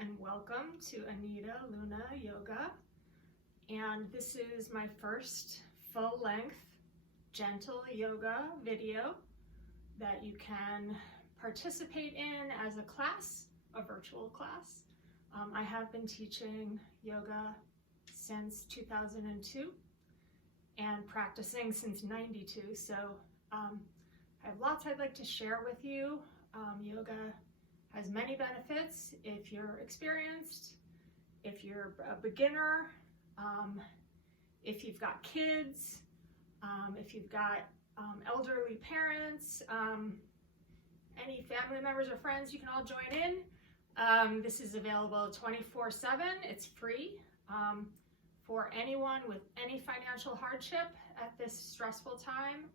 and welcome to Anita Luna Yoga. And this is my first full-length gentle yoga video that you can participate in as a class, a virtual class. I have been teaching yoga since 2002 and practicing since 92, so I have lots I'd like to share with you. Yoga has many benefits if you're experienced, if you're a beginner, if you've got kids, if you've got elderly parents, any family members or friends, you can all join in. This is available 24/7. It's free for anyone with any financial hardship at this stressful time.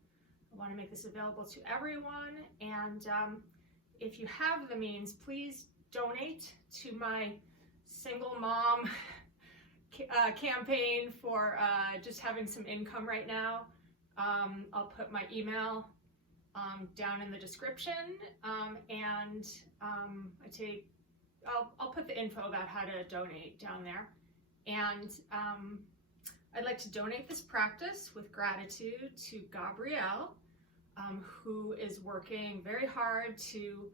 I want to make this available to everyone, and if you have the means, please donate to my single mom campaign for just having some income right now. I'll put my email down in the description, and I'll put the info about how to donate down there. And I'd like to donate this practice with gratitude to Gabrielle, who is working very hard to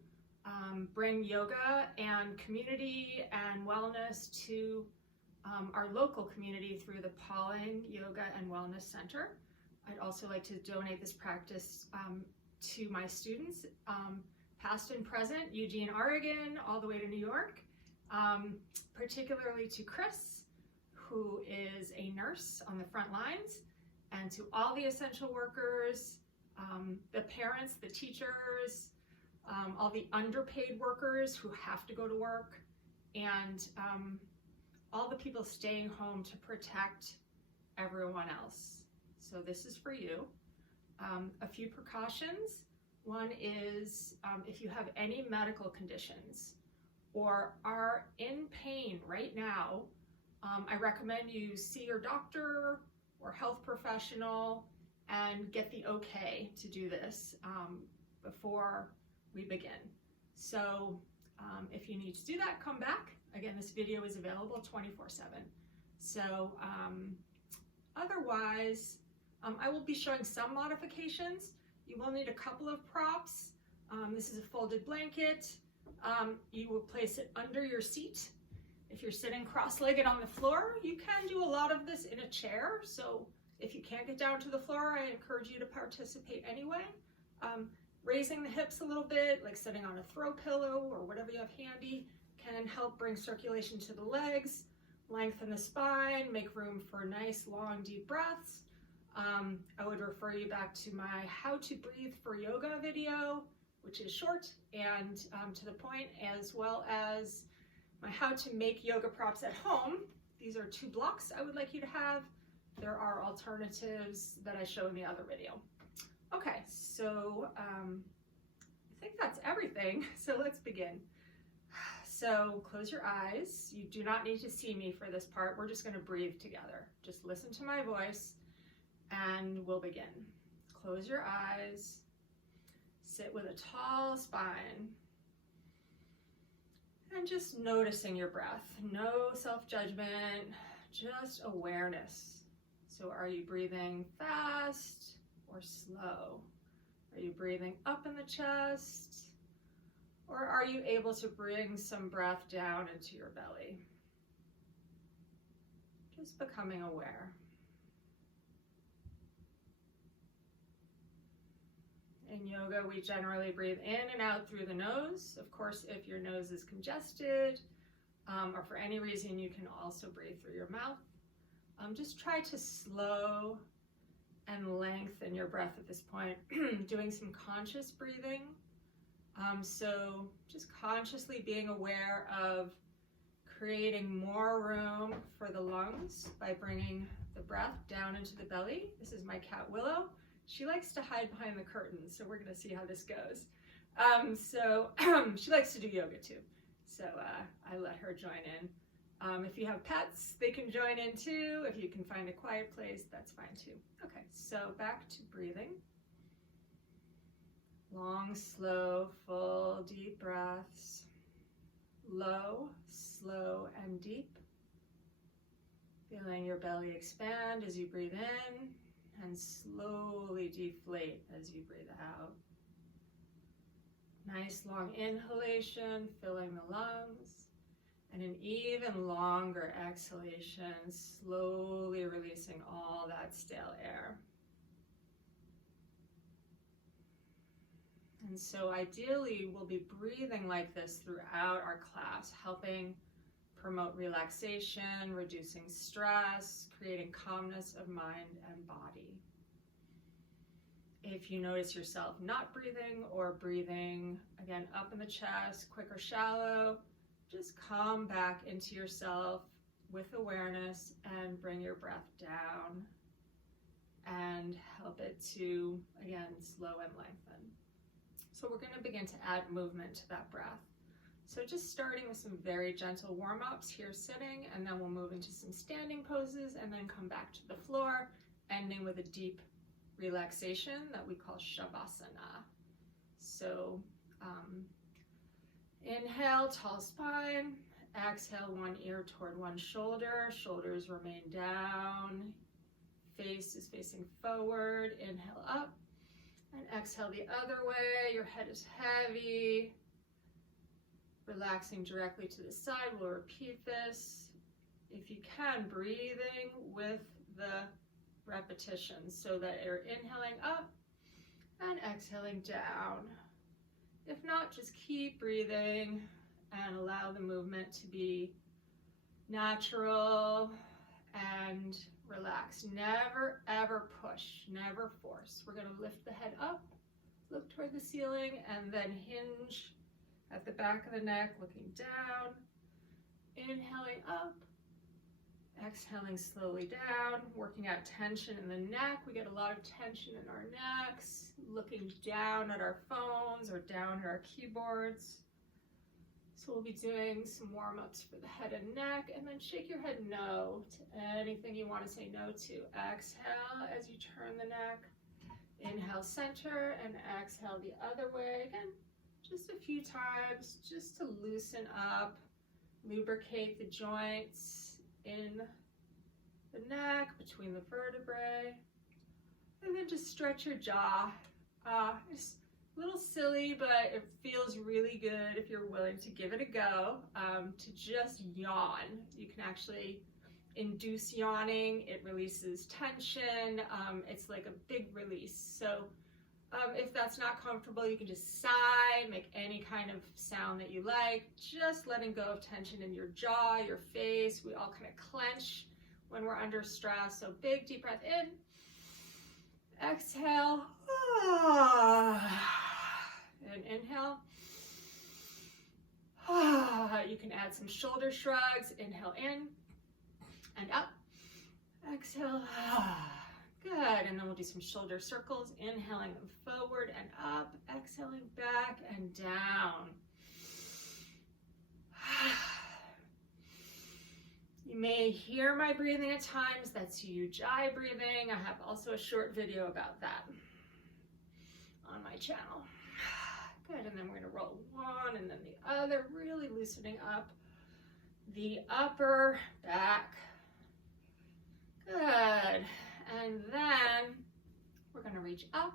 bring yoga and community and wellness to our local community through the Pauling Yoga and Wellness Center. I'd also like to donate this practice to my students, past and present, Eugene, Oregon, all the way to New York, particularly to Chris, who is a nurse on the front lines, and to all the essential workers, the parents, the teachers, all the underpaid workers who have to go to work, and all the people staying home to protect everyone else. So this is for you. A few precautions. One is if you have any medical conditions or are in pain right now, I recommend you see your doctor or health professional and get the okay to do this before we begin. So if you need to do that, come back. Again, this video is available 24/7. So otherwise, I will be showing some modifications. You will need a couple of props. This is a folded blanket. You will place it under your seat. If you're sitting cross-legged on the floor, you can do a lot of this in a chair. So if you can't get down to the floor, I encourage you to participate anyway. Raising the hips a little bit, like sitting on a throw pillow or whatever you have handy, can help bring circulation to the legs, lengthen the spine, make room for nice, long, deep breaths. I would refer you back to my How to Breathe for Yoga video, which is short and to the point, as well as my How to Make Yoga Props at Home. These are 2 blocks I would like you to have. There are alternatives that I show in the other video. Okay, so I think that's everything. So let's begin. So close your eyes. You do not need to see me for this part. We're just going to breathe together. Just listen to my voice and we'll begin. Close your eyes. Sit with a tall spine. And just noticing your breath. No self-judgment, just awareness. So are you breathing fast or slow? Are you breathing up in the chest? Or are you able to bring some breath down into your belly? Just becoming aware. In yoga, we generally breathe in and out through the nose. Of course, if your nose is congested, or for any reason, you can also breathe through your mouth. Just try to slow and lengthen your breath at this point, doing some conscious breathing. So just consciously being aware of creating more room for the lungs by bringing the breath down into the belly. This is my cat Willow. She likes to hide behind the curtains, so we're gonna see how this goes. She likes to do yoga too, so I let her join in. If you have pets, they can join in too. If you can find a quiet place, that's fine too. Okay, so back to breathing. Long, slow, full, deep breaths. low, slow, and deep. Feeling your belly expand as you breathe in and slowly deflate as you breathe out. Nice long inhalation, filling the lungs, and an even longer exhalation, slowly releasing all that stale air. And so ideally, we'll be breathing like this throughout our class, helping promote relaxation, reducing stress, creating calmness of mind and body. If you notice yourself not breathing or breathing, again, up in the chest, quick or shallow, just come back into yourself with awareness and bring your breath down and help it to, again, slow and lengthen. So we're going to begin to add movement to that breath. So just starting with some very gentle warm-ups here sitting, and then we'll move into some standing poses and then come back to the floor, ending with a deep relaxation that we call Shavasana. So inhale, tall spine. Exhale, one ear toward one shoulder. Shoulders remain down. Face is facing forward. Inhale up. And exhale the other way. Your head is heavy. Relaxing directly to the side. We'll repeat this. If you can, breathing with the repetition so that you're inhaling up and exhaling down. If not, just keep breathing and allow the movement to be natural and relaxed. Never ever push, never force. We're going to lift the head up, look toward the ceiling, and then hinge at the back of the neck, looking down, inhaling up, exhaling slowly down, working out tension in the neck. We get a lot of tension in our necks, looking down at our phones or down at our keyboards. So we'll be doing some warm-ups for the head and neck, and then shake your head no to anything you want to say no to. Exhale as you turn the neck. Inhale, center, and exhale the other way. Again, just a few times, just to loosen up, lubricate the joints in the neck, between the vertebrae, and then just stretch your jaw. It's a little silly, but it feels really good if you're willing to give it a go, to just yawn. You can actually induce yawning. It releases tension. It's like a big release. So if that's not comfortable, you can just sigh, make any kind of sound that you like, just letting go of tension in your jaw, your face. We all kind of clench when we're under stress. So big deep breath in, exhale, and inhale. You can add some shoulder shrugs. Inhale in and up, exhale. Good, and then we'll do some shoulder circles, inhaling them forward and up, exhaling back and down. You may hear my breathing at times. That's Ujjayi breathing. I have also a short video about that on my channel. Good, and then we're gonna roll one and then the other, really loosening up the upper back. Good. And then we're going to reach up,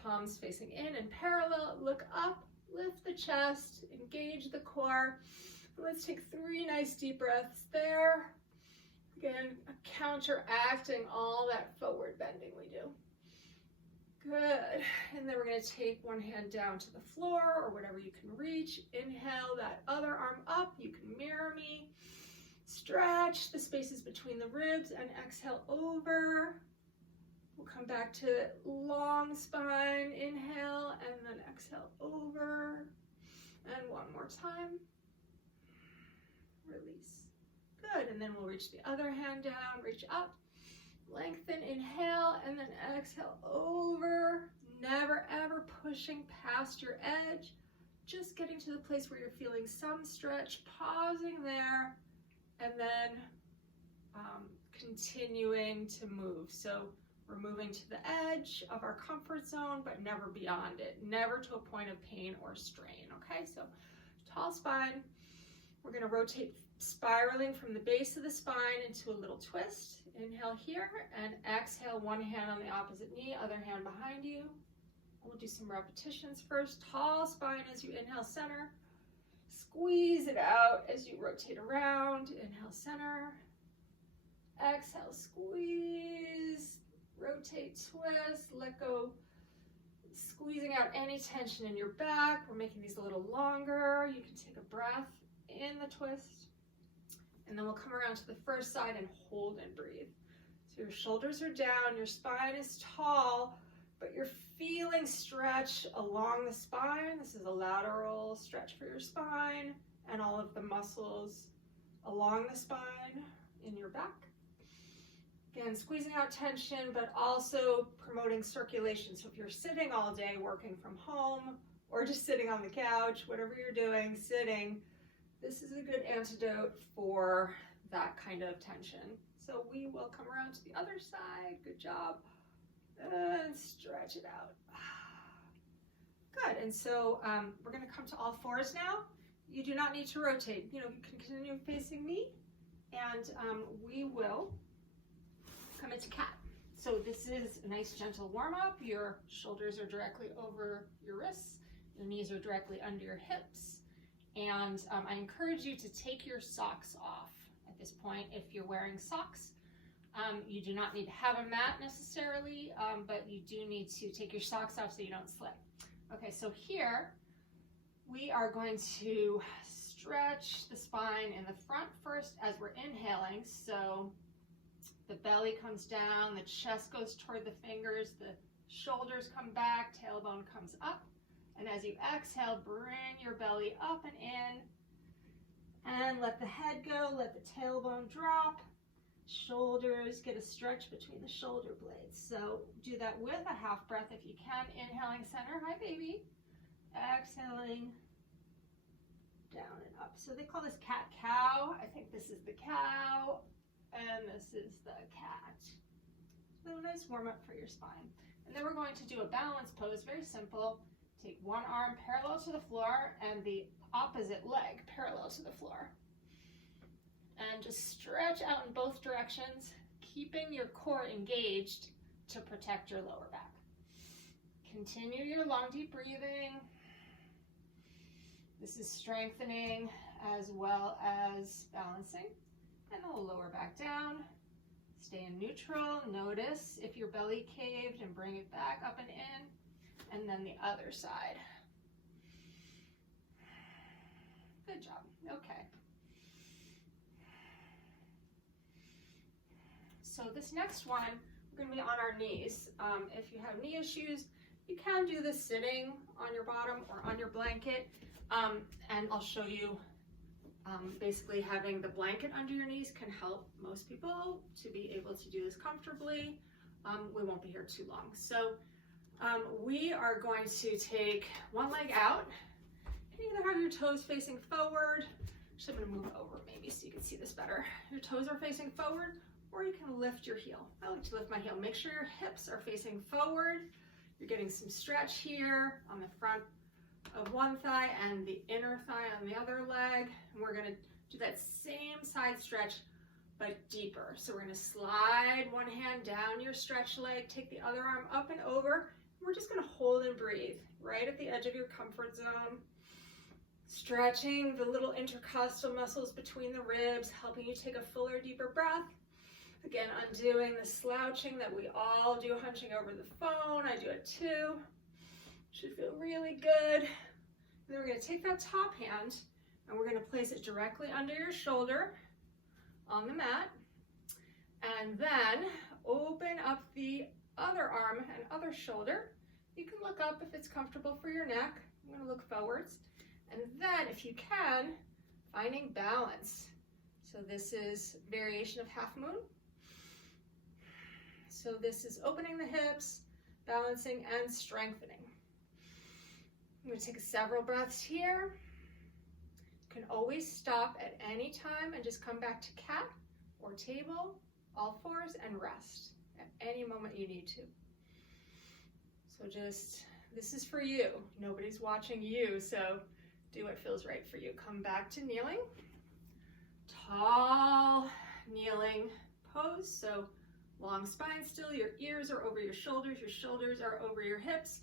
palms facing in and parallel, look up, lift the chest, engage the core. Let's take 3 nice deep breaths there. Again, counteracting all that forward bending we do. Good. And then we're going to take one hand down to the floor or whatever you can reach. Inhale that other arm up. You can mirror me. Stretch the spaces between the ribs and exhale over. We'll come back to long spine. Inhale and then exhale over. And one more time. Release. Good. And then we'll reach the other hand down, reach up, lengthen, inhale, and then exhale over. Never ever pushing past your edge. Just getting to the place where you're feeling some stretch, pausing there. And then continuing to move. So we're moving to the edge of our comfort zone, but never beyond it, never to a point of pain or strain, okay? So tall spine, We're going to rotate spiraling from the base of the spine into a little twist. Inhale here and exhale, one hand on the opposite knee, other hand behind you. We'll do some repetitions first. Tall spine as you inhale, center. Squeeze it out as you rotate around. Inhale, center. Exhale, squeeze. Rotate, twist, let go. Squeezing out any tension in your back. We're making these a little longer. You can take a breath in the twist. And then we'll come around to the first side and hold and breathe. So your shoulders are down, your spine is tall, but you're feeling stretch along the spine. This is a lateral stretch for your spine and all of the muscles along the spine in your back. Again, squeezing out tension, but also promoting circulation. So if you're sitting all day working from home or just sitting on the couch, whatever you're doing, sitting, this is a good antidote for that kind of tension. So we will come around to the other side. Good job. And stretch it out. Good. And so we're going to come to all fours now. You do not need to rotate. You can continue facing me, and we will come into cat. So this is a nice gentle warm-up. Your shoulders are directly over your wrists. Your knees are directly under your hips. And I encourage you to take your socks off at this point if you're wearing socks. You do not need to have a mat necessarily, but you do need to take your socks off so you don't slip. Okay, so here we are going to stretch the spine in the front first as we're inhaling. So the belly comes down, the chest goes toward the fingers, the shoulders come back, tailbone comes up. And as you exhale, bring your belly up and in, and let the head go, let the tailbone drop. Shoulders, get a stretch between the shoulder blades. So do that with a half breath if you can. Inhaling, center, hi baby. Exhaling, down and up. So they call this cat-cow. I think this is the cow, and this is the cat. So a nice warm up for your spine. And then we're going to do a balance pose, very simple. Take one arm parallel to the floor and the opposite leg parallel to the floor. And just stretch out in both directions, keeping your core engaged to protect your lower back. Continue your long, deep breathing. This is strengthening as well as balancing. And we'll lower back down. Stay in neutral. Notice if your belly caved and bring it back up and in. And then the other side. Good job. Okay. So this next one, we're going to be on our knees. If you have knee issues, you can do this sitting on your bottom or on your blanket. And I'll show you basically having the blanket under your knees can help most people to be able to do this comfortably. We won't be here too long. So we are going to take one leg out. You can either have your toes facing forward. Actually, I'm going to move over maybe so you can see this better. Your toes are facing forward, or you can lift your heel. I like to lift my heel. Make sure your hips are facing forward. You're getting some stretch here on the front of one thigh and the inner thigh on the other leg. And we're going to do that same side stretch, but deeper. So we're going to slide one hand down your stretch leg, take the other arm up and over. We're just going to hold and breathe right at the edge of your comfort zone, stretching the little intercostal muscles between the ribs, helping you take a fuller, deeper breath. Again, undoing the slouching that we all do, hunching over the phone. I do it too. Should feel really good. And then we're going to take that top hand and we're going to place it directly under your shoulder on the mat. And then open up the other arm and other shoulder. You can look up if it's comfortable for your neck. I'm going to look forwards. And then, if you can, finding balance. So this is variation of half moon. So this is opening the hips, balancing, and strengthening. I'm going to take several breaths here. You can always stop at any time and just come back to cat or table, all fours, and rest at any moment you need to. So just, this is for you. Nobody's watching you, so do what feels right for you. Come back to kneeling. tall kneeling pose. So long spine still, your ears are over your shoulders are over your hips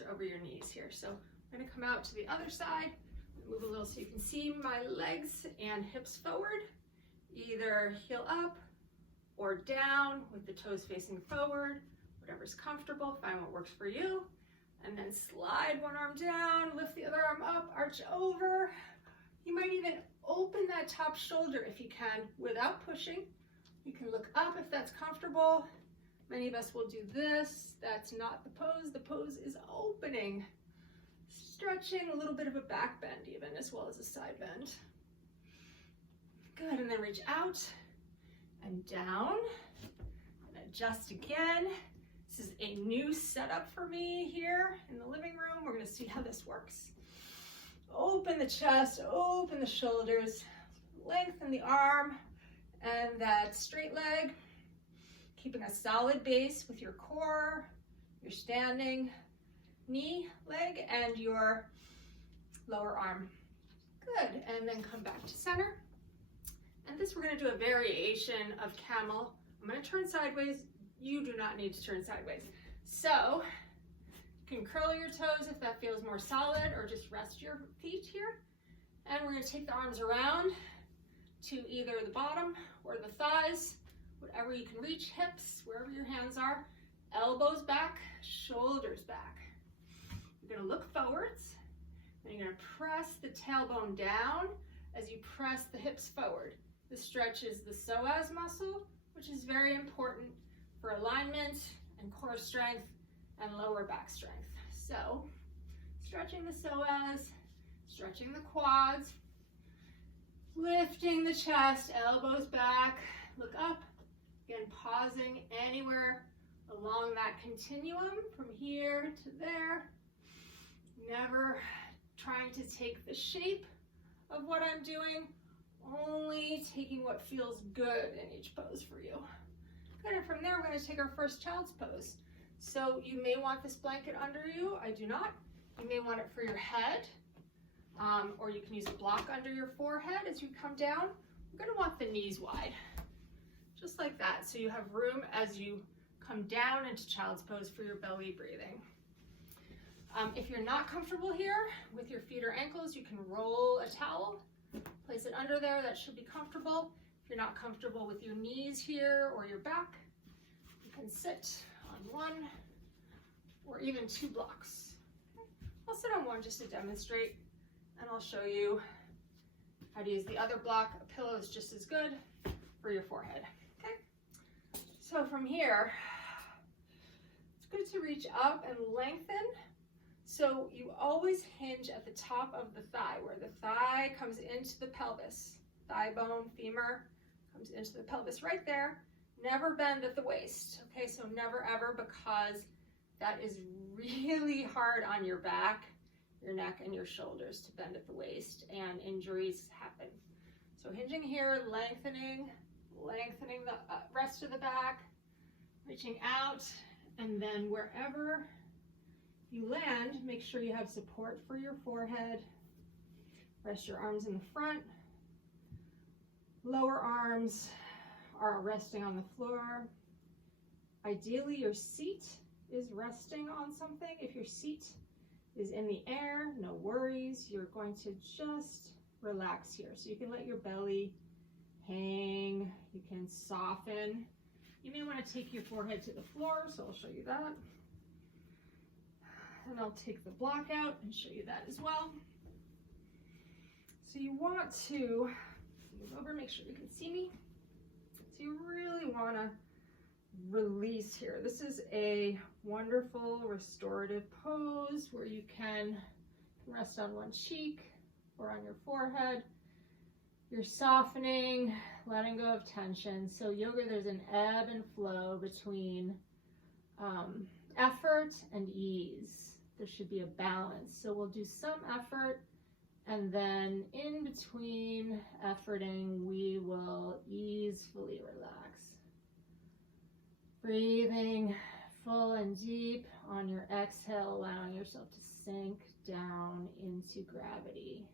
are over your knees here. So I'm gonna come out to the other side, move a little so you can see my legs and hips forward, either heel up or down with the toes facing forward, whatever's comfortable, find what works for you. And then slide one arm down, lift the other arm up, arch over. You might even open that top shoulder if you can without pushing. You can look up if that's comfortable. Many of us will do this. That's not the pose. The pose is opening. Stretching, a little bit of a back bend even, as well as a side bend. Good, and then reach out and down, and adjust again. This is a new setup for me here in the living room. We're gonna see how this works. Open the chest, open the shoulders, lengthen the arm and that straight leg, keeping a solid base with your core, your standing knee, leg, and your lower arm. Good, and then come back to center. And this, we're gonna do a variation of camel. I'm gonna turn sideways. You do not need to turn sideways. So you can curl your toes if that feels more solid, or just rest your feet here. And we're gonna take the arms around to either the bottom or the thighs, whatever you can reach, hips, wherever your hands are, elbows back, shoulders back. You're gonna look forwards, and you're gonna press the tailbone down as you press the hips forward. This stretches the psoas muscle, which is very important for alignment and core strength and lower back strength. So, stretching the psoas, stretching the quads, lifting the chest, elbows back, look up. Again, pausing anywhere along that continuum from here to there. Never trying to take the shape of what I'm doing, only taking what feels good in each pose for you. Good, and from there, we're gonna take our first child's pose. So you may want this blanket under you. I do not. You may want it for your head, or you can use a block under your forehead as you come down. We're gonna want the knees wide, just like that. So you have room as you come down into child's pose for your belly breathing. If you're not comfortable here with your feet or ankles, you can roll a towel, place it under there. That should be comfortable. If you're not comfortable with your knees here or your back, you can sit on one or even two blocks. Okay. I'll sit on one just to demonstrate, and I'll show you how to use the other block. A pillow is just as good for your forehead. Okay. So from here, it's good to reach up and lengthen. So you always hinge at the top of the thigh, where the thigh comes into the pelvis. Thigh bone, femur comes into the pelvis right there. Never bend at the waist, okay? So never ever, because that is really hard on your back, your neck, and your shoulders to bend at the waist, and injuries happen. So hinging here, lengthening the rest of the back, reaching out, and then wherever you land, make sure you have support for your forehead. Rest your arms in the front. Lower arms are resting on the floor. Ideally, your seat is resting on something. If your seat is in the air, no worries. You're going to just relax here. So you can let your belly hang. You can soften. You may want to take your forehead to the floor, so I'll show you that. And I'll take the block out and show you that as well. So you want to move over, make sure you can see me. So you really want to release here. This is a wonderful restorative pose where you can rest on one cheek or on your forehead. You're softening, letting go of tension. So yoga, there's an ebb and flow between effort and ease. There should be a balance. So we'll do some effort, and then in between efforting, we will easefully relax. Breathing full and deep on your exhale, allowing yourself to sink down into gravity.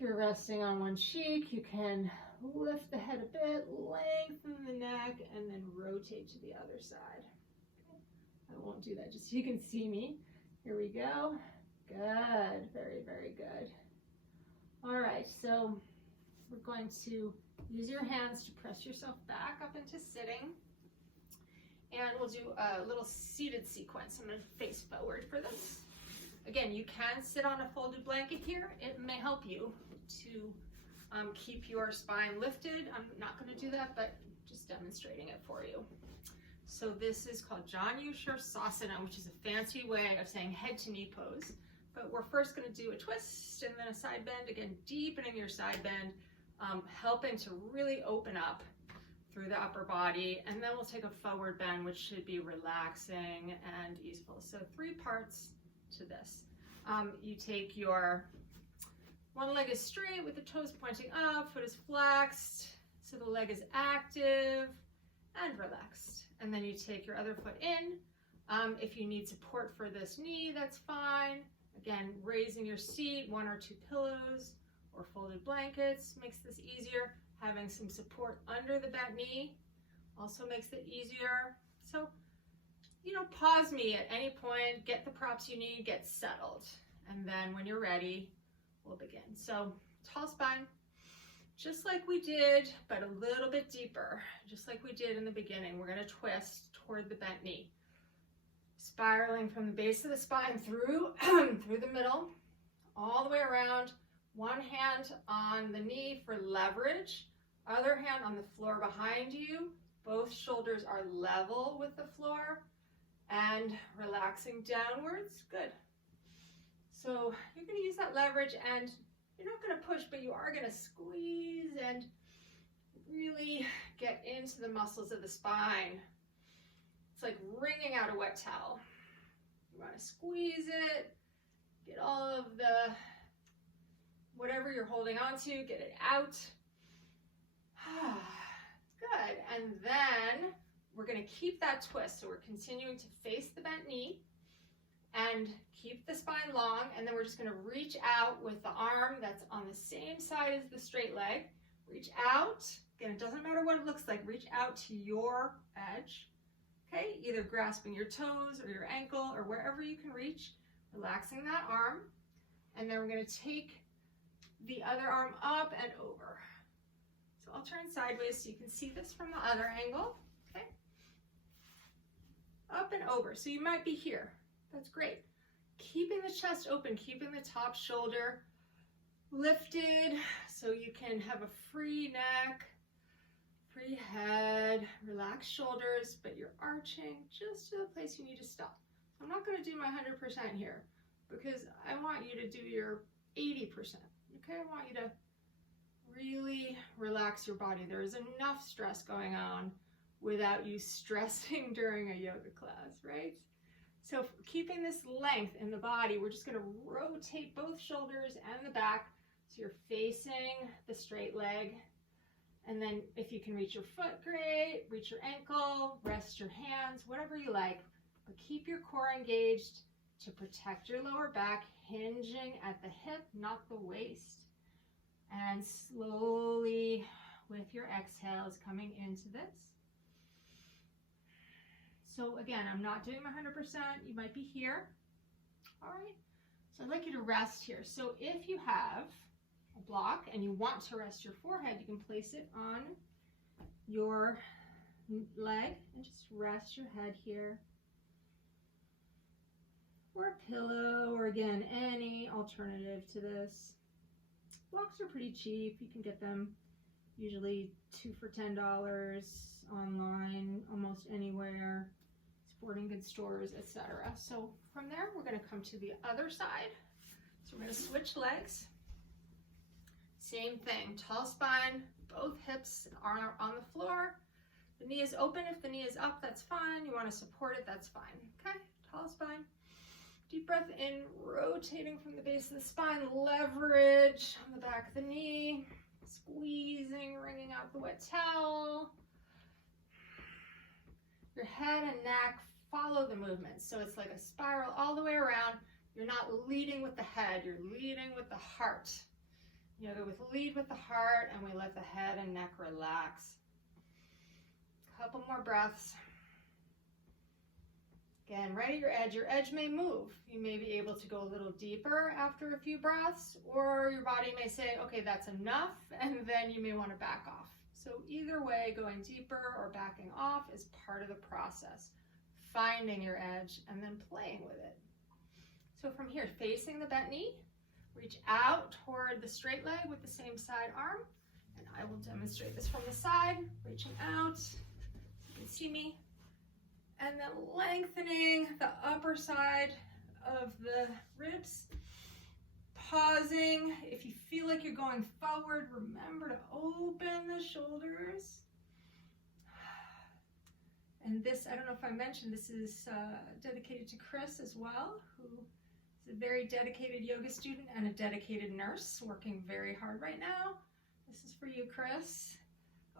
If you're resting on one cheek, you can lift the head a bit, lengthen the neck, and then rotate to the other side. Okay. I won't do that just so you can see me. Here we go. Good, very, very good. All right, so we're going to use your hands to press yourself back up into sitting. And we'll do a little seated sequence. I'm going to face forward for this. Again, you can sit on a folded blanket here. It may help you to keep your spine lifted. I'm not going to do that, but just demonstrating it for you. So this is called Janu Shirsasana, which is a fancy way of saying head to knee pose. But we're first going to do a twist and then a side bend. Again, deepening your side bend, helping to really open up through the upper body. And then we'll take a forward bend, which should be relaxing and easeful. So 3 parts to this. You take your one leg is straight with the toes pointing up, foot is flexed, so the leg is active and relaxed. And then you take your other foot in. If you need support for this knee, that's fine. Again, raising your seat, 1 or 2 pillows or folded blankets makes this easier. Having some support under the bent knee also makes it easier. So, you know, pause me at any point, get the props you need, get settled. And then when you're ready, we'll begin. So tall spine, just like we did, but a little bit deeper, just like we did in the beginning. We're going to twist toward the bent knee, spiraling from the base of the spine through through the middle, all the way around. One hand on the knee for leverage, other hand on the floor behind you. Both shoulders are level with the floor and relaxing downwards. Good. So you're going to use that leverage, and you're not going to push, but you are going to squeeze and really get into the muscles of the spine. It's like wringing out a wet towel. You want to squeeze it, get all of the whatever you're holding on to, get it out. Good. And then we're going to keep that twist. So we're continuing to face the bent knee and keep the spine long. And then we're just going to reach out with the arm that's on the same side as the straight leg. Reach out. Again, it doesn't matter what it looks like. Reach out to your edge. Okay, either grasping your toes or your ankle or wherever you can reach, relaxing that arm. And then we're going to take the other arm up and over. So I'll turn sideways so you can see this from the other angle. Okay, up and over. So you might be here. That's great. Keeping the chest open, keeping the top shoulder lifted so you can have a free neck, free head, relaxed shoulders, but you're arching just to the place you need to stop. So I'm not going to do my 100% here because I want you to do your 80%. Okay, I want you to really relax your body. There is enough stress going on without you stressing during a yoga class, right? So keeping this length in the body, we're just going to rotate both shoulders and the back so you're facing the straight leg. And then if you can reach your foot, great. Reach your ankle, rest your hands, whatever you like. But keep your core engaged to protect your lower back, hinging at the hip, not the waist. And slowly, with your exhales, coming into this. So again, I'm not doing my 100%. You might be here. All right. So I'd like you to rest here. So if you have a block and you want to rest your forehead, you can place it on your leg and just rest your head here. Or a pillow, or again, any alternative to this. Blocks are pretty cheap. You can get them usually 2 for $10 online, almost anywhere, sporting goods stores, etc. So from there, we're going to come to the other side. So we're going to switch legs. Same thing, tall spine, both hips are on the floor. The knee is open. If the knee is up, that's fine. You want to support it, that's fine. Okay, tall spine. Deep breath in, rotating from the base of the spine, leverage on the back of the knee, squeezing, wringing out the wet towel. Your head and neck follow the movement. So it's like a spiral all the way around. You're not leading with the head, you're leading with the heart. Yoga with lead with the heart, and we let the head and neck relax. Couple more breaths. Again, right at your edge. Your edge may move. You may be able to go a little deeper after a few breaths, or your body may say, okay, that's enough, and then you may want to back off. So either way, going deeper or backing off is part of the process. Finding your edge and then playing with it. So from here, facing the bent knee, reach out toward the straight leg with the same side arm. And I will demonstrate this from the side, reaching out, so you can see me. And then lengthening the upper side of the ribs. Pausing. If you feel like you're going forward, remember to open the shoulders. And this, I don't know if I mentioned, this is dedicated to Chris as well, who is a very dedicated yoga student and a dedicated nurse, working very hard right now. This is for you, Chris.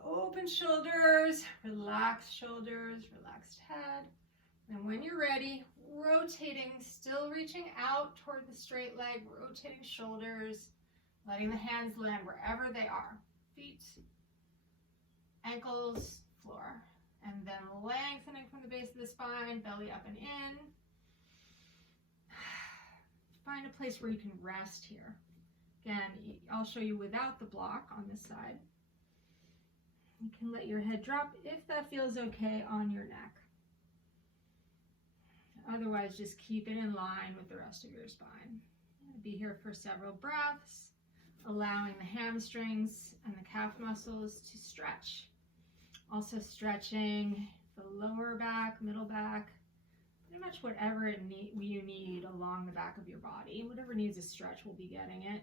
Open shoulders, relaxed head. And when you're ready, rotating, still reaching out toward the straight leg, rotating shoulders, letting the hands land wherever they are. Feet, ankles, floor. And then lengthening from the base of the spine, belly up and in. Find a place where you can rest here. Again, I'll show you without the block on this side. You can let your head drop if that feels okay on your neck. Otherwise, just keep it in line with the rest of your spine. Be here for several breaths, allowing the hamstrings and the calf muscles to stretch. Also stretching the lower back, middle back, pretty much whatever you need along the back of your body. Whatever needs a stretch, we'll be getting it.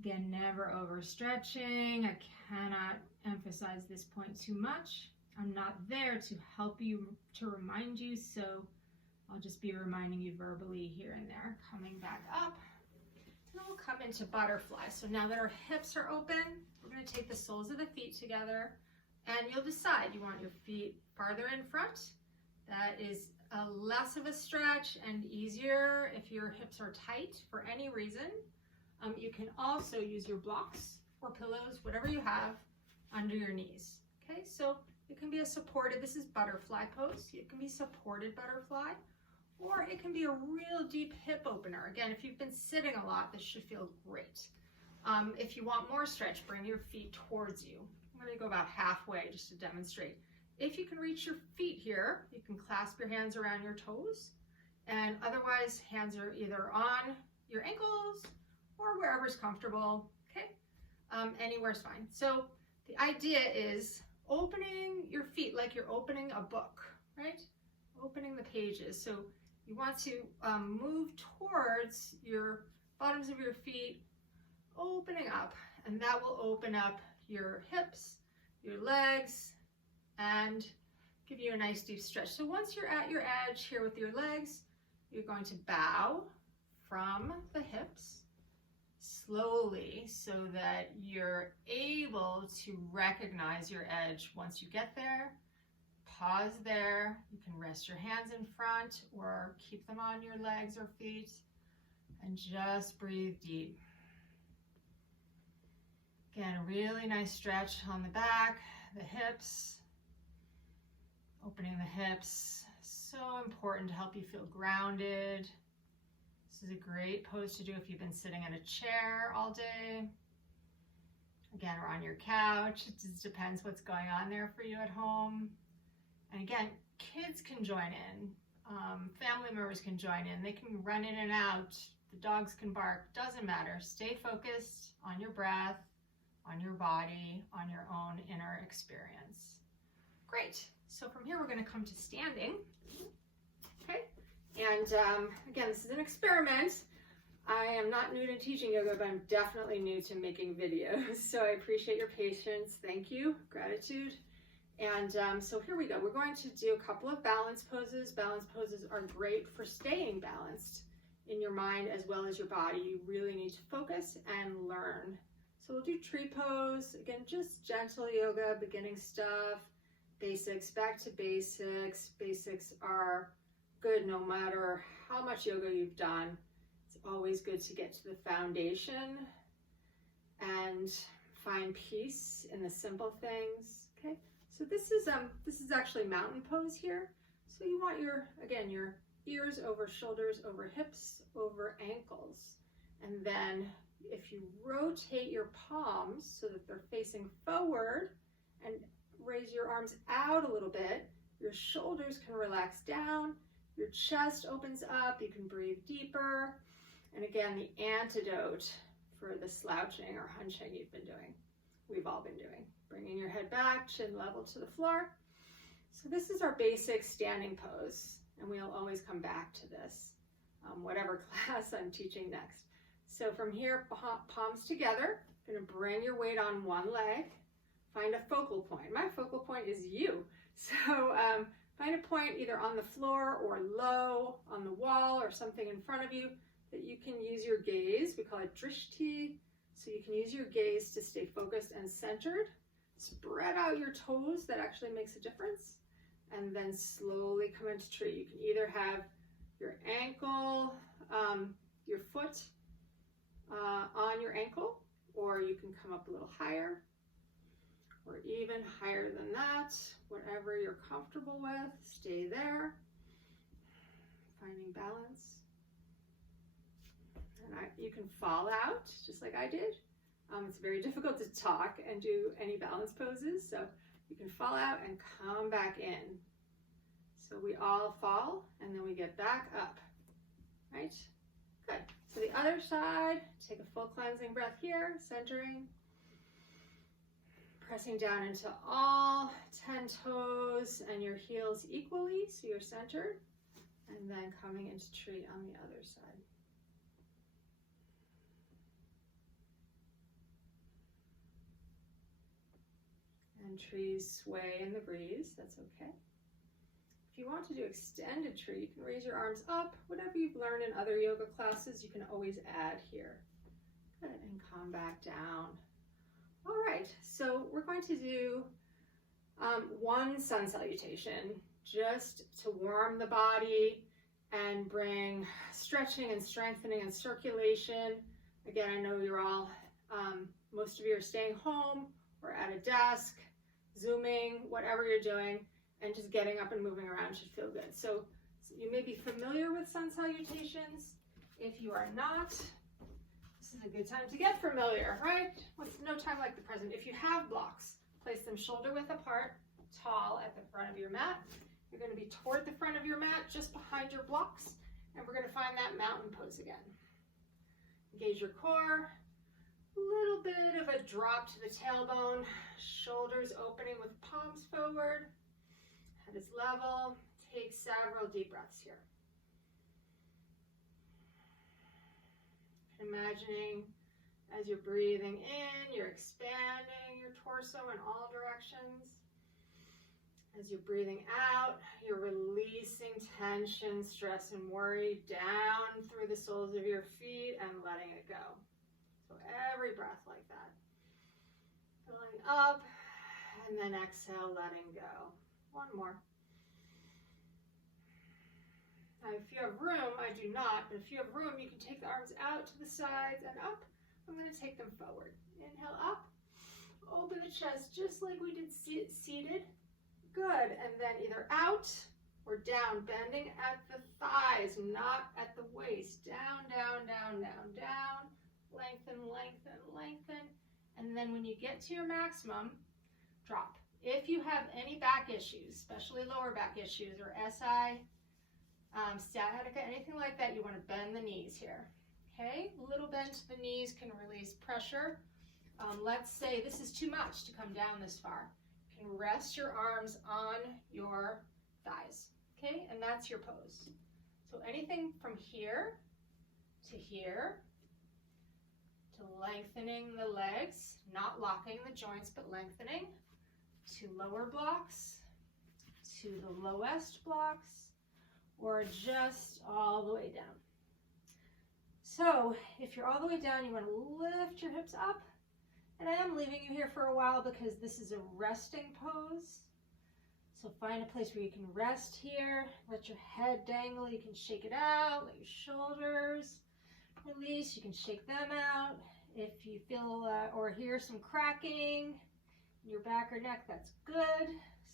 Again, never overstretching. I cannot emphasize this point too much. I'm not there to help you, to remind you, so I'll just be reminding you verbally here and there. Coming back up. Then we'll come into butterfly. So now that our hips are open, we're going to take the soles of the feet together, and you'll decide. You want your feet farther in front. That is less of a stretch and easier if your hips are tight for any reason. You can also use your blocks or pillows, whatever you have, under your knees. Okay, so it can be a supported, this is butterfly pose. It can be supported butterfly, or it can be a real deep hip opener. Again, if you've been sitting a lot, this should feel great. If you want more stretch, bring your feet towards you. I'm going to go about halfway just to demonstrate. If you can reach your feet here, you can clasp your hands around your toes, and otherwise hands are either on your ankles or wherever's comfortable, okay? Anywhere's fine. So the idea is opening your feet like you're opening a book, right? Opening the pages. So you want to move towards your bottoms of your feet, opening up, and that will open up your hips, your legs, and give you a nice deep stretch. So once you're at your edge here with your legs, you're going to bow from the hips slowly so that you're able to recognize your edge. Once you get there, pause there. You can rest your hands in front or keep them on your legs or feet, and just breathe deep. Again, a really nice stretch on the back, the hips, opening the hips. So important to help you feel grounded. This is a great pose to do if you've been sitting in a chair all day. Again, or on your couch. It just depends what's going on there for you at home. And again, kids can join in. Family members can join in. They can run in and out. The dogs can bark. Doesn't matter. Stay focused on your breath, on your body, on your own inner experience. Great. So from here, we're going to come to standing. Okay. And again, this is an experiment. I am not new to teaching yoga, but I'm definitely new to making videos. So I appreciate your patience. Thank you. Gratitude. And so here we go. We're going to do a couple of balance poses. Balance poses are great for staying balanced in your mind as well as your body. You really need to focus and learn. So we'll do tree pose. Again, just gentle yoga, beginning stuff, basics, back to basics. Basics are good no matter how much yoga you've done. It's always good to get to the foundation. and find peace in the simple things. Okay, so this is actually mountain pose here. So you want your ears over shoulders, over hips, over ankles. And then if you rotate your palms so that they're facing forward and raise your arms out a little bit, your shoulders can relax down, your chest opens up, you can breathe deeper. And again, the antidote for the slouching or hunching you've been doing, we've all been doing. Bringing your head back, chin level to the floor. So this is our basic standing pose, and we'll always come back to this, whatever class I'm teaching next. So from here, palms together, gonna bring your weight on one leg, find a focal point. My focal point is you. So find a point either on the floor or low, on the wall or something in front of you that you can use your gaze. We call it drishti. So you can use your gaze to stay focused and centered. Spread out your toes, that actually makes a difference. And then slowly come into tree. You can either have your ankle, your foot on your ankle, or you can come up a little higher, or even higher than that, whatever you're comfortable with. Stay there, finding balance. And you can fall out, just like I did. It's very difficult to talk and do any balance poses, so you can fall out and come back in. So we all fall, and then we get back up, right? Good. So the other side, take a full cleansing breath here, centering. Pressing down into all 10 toes and your heels equally, so you're centered. And then coming into tree on the other side. And trees sway in the breeze, that's okay. If you want to do extended tree, you can raise your arms up. Whatever you've learned in other yoga classes, you can always add here. Good, and come back down. All right, so we're going to do one sun salutation just to warm the body and bring stretching and strengthening and circulation. Again, I know you're all, most of you are staying home or at a desk, Zooming, whatever you're doing, and just getting up and moving around should feel good. So you may be familiar with sun salutations. If you are not, this is a good time to get familiar, right? With no time like the present. If you have blocks, place them shoulder width apart, tall at the front of your mat. You're going to be toward the front of your mat, just behind your blocks, and we're going to find that mountain pose again. Engage your core. A little bit of a drop to the tailbone, shoulders opening with palms forward. Head is level. Take several deep breaths here. Imagining as you're breathing in, you're expanding your torso in all directions. As you're breathing out, you're releasing tension, stress, and worry down through the soles of your feet and letting it go. So every breath like that. Filling up, and then exhale, letting go. One more. Now, if you have room, I do not, but if you have room, you can take the arms out to the sides and up. I'm going to take them forward. Inhale up. Open the chest just like we did seated. Good. And then either out or down, bending at the thighs, not at the waist. Down, down, down, down, down. Lengthen, lengthen, lengthen. And then when you get to your maximum, drop. If you have any back issues, especially lower back issues or SI, sciatica, anything like that, you want to bend the knees here. Okay, a little bend to the knees can release pressure. Let's say this is too much to come down this far. You can rest your arms on your thighs. Okay, and that's your pose. So anything from here to here, to lengthening the legs, not locking the joints, but lengthening, to lower blocks, to the lowest blocks, or just all the way down. So if you're all the way down, you want to lift your hips up. And I am leaving you here for a while because this is a resting pose. So find a place where you can rest here. Let your head dangle. You can shake it out. Let your shoulders release. You can shake them out. If you feel or hear some cracking in your back or neck, that's good,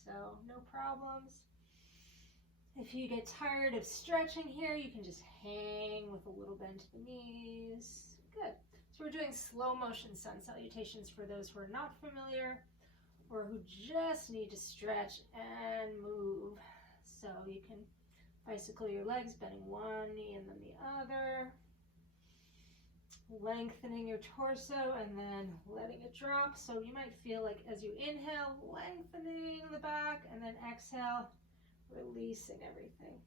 so no problems. If you get tired of stretching here, you can just hang with a little bend to the knees. Good. So we're doing slow motion sun salutations for those who are not familiar or who just need to stretch and move. So you can bicycle your legs, bending one knee and then the other, lengthening your torso and then letting it drop. So you might feel like as you inhale, lengthening the back, and then exhale, releasing everything.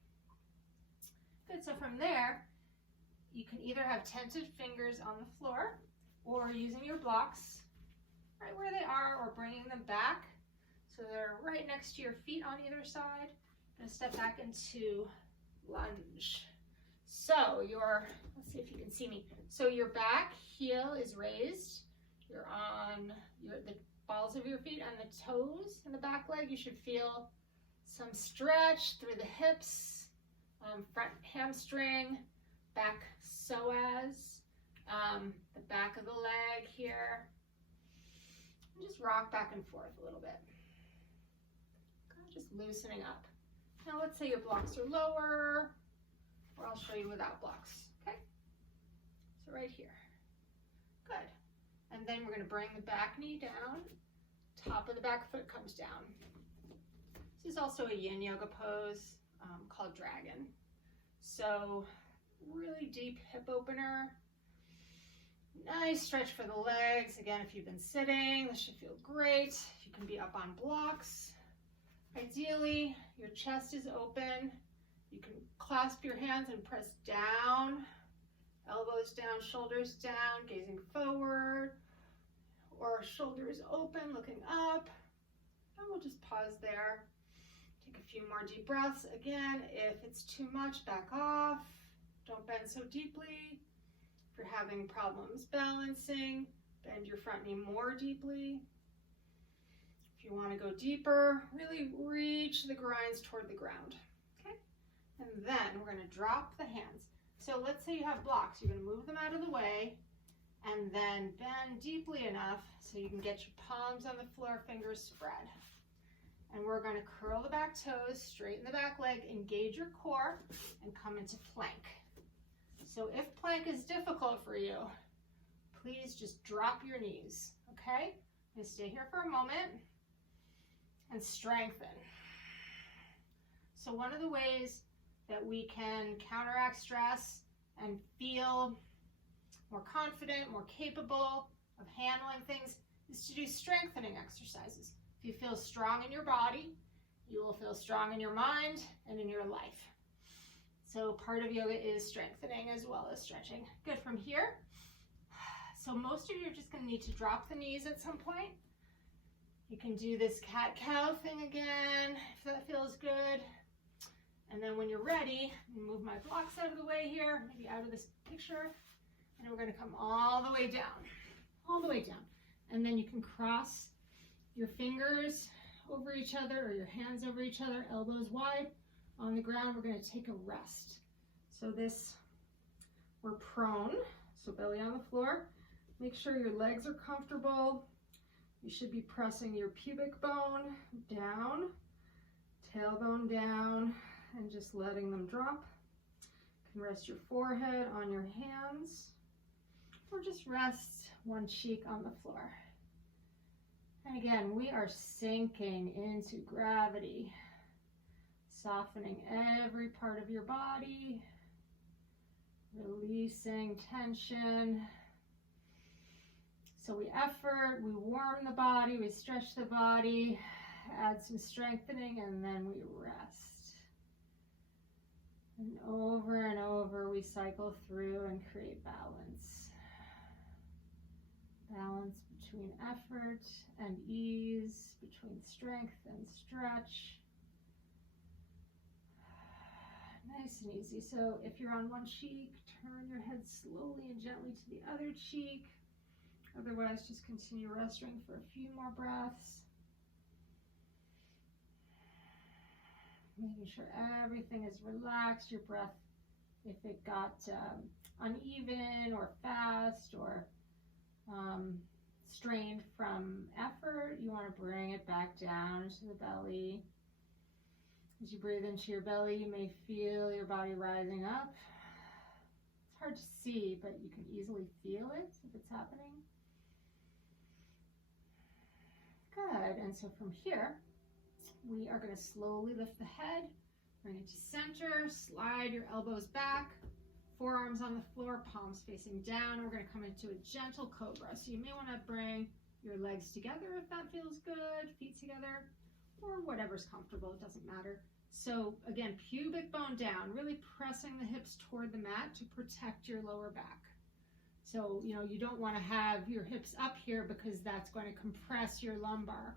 Good, so from there, you can either have tented fingers on the floor or using your blocks right where they are, or bringing them back so they're right next to your feet on either side. I'm gonna step back into lunge. So let's see if you can see me. So your back heel is raised. You're on the balls of your feet and the toes in the back leg. You should feel some stretch through the hips, front hamstring, back psoas, the back of the leg here. And just rock back and forth a little bit. Just loosening up. Now let's say your blocks are lower, or I'll show you without blocks, okay? So right here. Good. And then we're going to bring the back knee down, top of the back foot comes down. This is also a yin yoga pose called dragon. So really deep hip opener. Nice stretch for the legs. Again, if you've been sitting, this should feel great. You can be up on blocks. Ideally, your chest is open. You can clasp your hands and press down, elbows down, shoulders down, gazing forward, or shoulders open, looking up. And we'll just pause there. Take a few more deep breaths. Again, if it's too much, back off. Don't bend so deeply. If you're having problems balancing, bend your front knee more deeply. If you want to go deeper, really reach the grinds toward the ground. Okay? And then we're going to drop the hands. So let's say you have blocks. You're going to move them out of the way and then bend deeply enough so you can get your palms on the floor, fingers spread. And we're going to curl the back toes, straighten the back leg, engage your core, and come into plank. So if plank is difficult for you, please just drop your knees, okay? I'm going to stay here for a moment and strengthen. So one of the ways that we can counteract stress and feel more confident, more capable of handling things is to do strengthening exercises. If you feel strong in your body, you will feel strong in your mind and in your life. So part of yoga is strengthening as well as stretching. Good, from here. So most of you are just going to need to drop the knees at some point. You can do this cat-cow thing again, if that feels good. And then when you're ready, move my blocks out of the way here, maybe out of this picture. And we're going to come all the way down, all the way down. And then you can cross your fingers over each other or your hands over each other, elbows wide. On the ground, we're going to take a rest. So we're prone, so belly on the floor. Make sure your legs are comfortable. You should be pressing your pubic bone down, tailbone down, and just letting them drop. You can rest your forehead on your hands, or just rest one cheek on the floor. And again, we are sinking into gravity, softening every part of your body, releasing tension. So we effort, we warm the body, we stretch the body, add some strengthening, and then we rest. And over we cycle through and create balance. Balance between effort and ease, between strength and stretch. Nice and easy. So if you're on one cheek, turn your head slowly and gently to the other cheek. Otherwise, just continue resting for a few more breaths. Making sure everything is relaxed. Your breath, if it got uneven or fast or strained from effort, you want to bring it back down into the belly. As you breathe into your belly, you may feel your body rising up. It's hard to see, but you can easily feel it if it's happening. Good, and so from here, we are going to slowly lift the head, bring it to center, slide your elbows back, forearms on the floor, palms facing down. We're going to come into a gentle cobra. So you may want to bring your legs together if that feels good, feet together, or whatever's comfortable, it doesn't matter. So again, pubic bone down, really pressing the hips toward the mat to protect your lower back. So, you know, you don't want to have your hips up here because that's going to compress your lumbar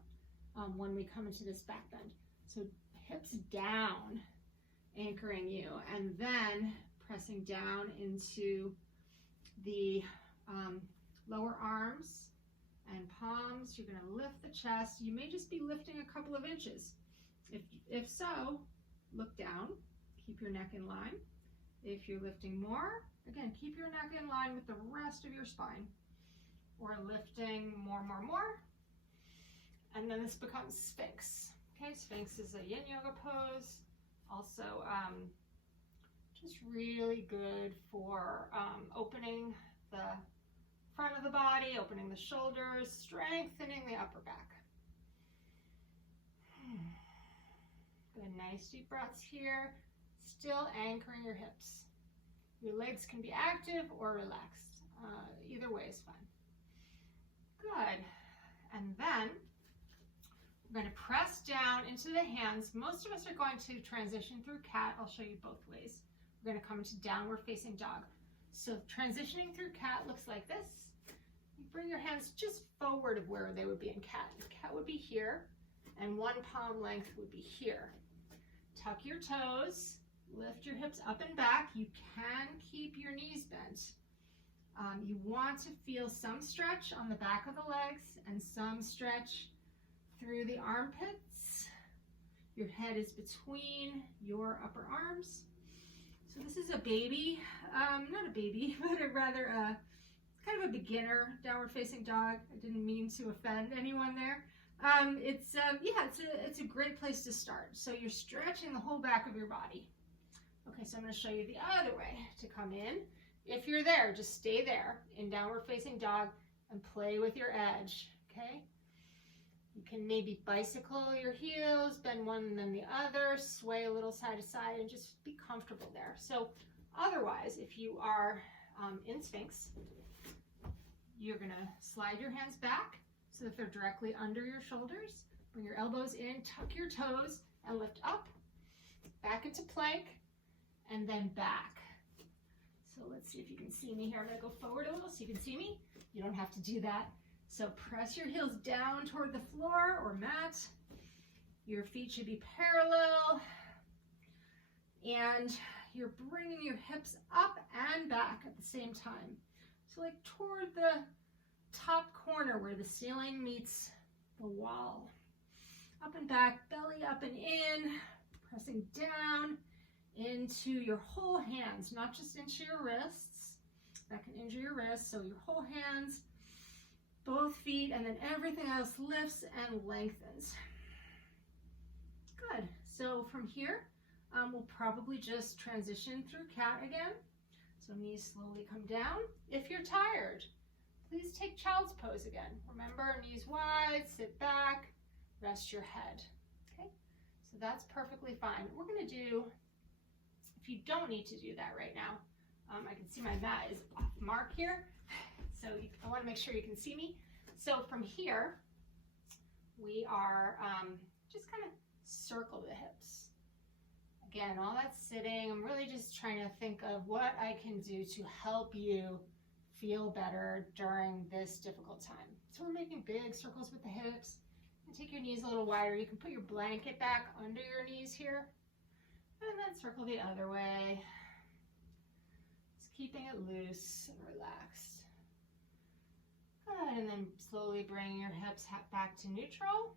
when we come into this back bend. So hips down, anchoring you, and then pressing down into the lower arms and palms. You're going to lift the chest. You may just be lifting a couple of inches. If so, look down, keep your neck in line. If you're lifting more, again, keep your neck in line with the rest of your spine. We're lifting more. And then this becomes Sphinx. Okay, Sphinx is a yin yoga pose. Also, just really good for opening the front of the body, opening the shoulders, strengthening the upper back. Good, nice deep breaths here. Still anchoring your hips. Your legs can be active or relaxed. Either way is fine. Good. And then we're going to press down into the hands. Most of us are going to transition through cat. I'll show you both ways. We're going to come into downward facing dog. So transitioning through cat looks like this. You bring your hands just forward of where they would be in cat. Cat would be here, and one palm length would be here. Tuck your toes, lift your hips up and back. You can keep your knees bent. You want to feel some stretch on the back of the legs and some stretch through the armpits. Your head is between your upper arms. So this is a baby, not a baby, but rather kind of a beginner downward facing dog. I didn't mean to offend anyone there. It's a great place to start. So you're stretching the whole back of your body. Okay, so I'm going to show you the other way to come in. If you're there, just stay there in downward facing dog and play with your edge, okay? You can maybe bicycle your heels, bend one and then the other, sway a little side to side, and just be comfortable there. So otherwise, if you are in Sphinx, you're going to slide your hands back so that they're directly under your shoulders. Bring your elbows in, tuck your toes, and lift up, back into plank, and then back. So let's see if you can see me here. I'm going to go forward a little so you can see me. You don't have to do that. So press your heels down toward the floor or mat. Your feet should be parallel. And you're bringing your hips up and back at the same time. So like toward the top corner where the ceiling meets the wall. Up and back, belly up and in, pressing down into your whole hands, not just into your wrists. That can injure your wrists, so your whole hands, both feet, and then everything else lifts and lengthens. Good. So from here, we'll probably just transition through cat again. So knees slowly come down. If you're tired, please take child's pose again. Remember, knees wide, sit back, rest your head. Okay, so that's perfectly fine. We're going to do, if you don't need to do that right now, I can see my mat is off mark here, so I want to make sure you can see me. So from here, we are just kind of circle the hips. Again, all that sitting, I'm really just trying to think of what I can do to help you feel better during this difficult time. So we're making big circles with the hips. And take your knees a little wider. You can put your blanket back under your knees here. And then circle the other way. Just keeping it loose and relaxed. Good, and then slowly bring your hips back to neutral.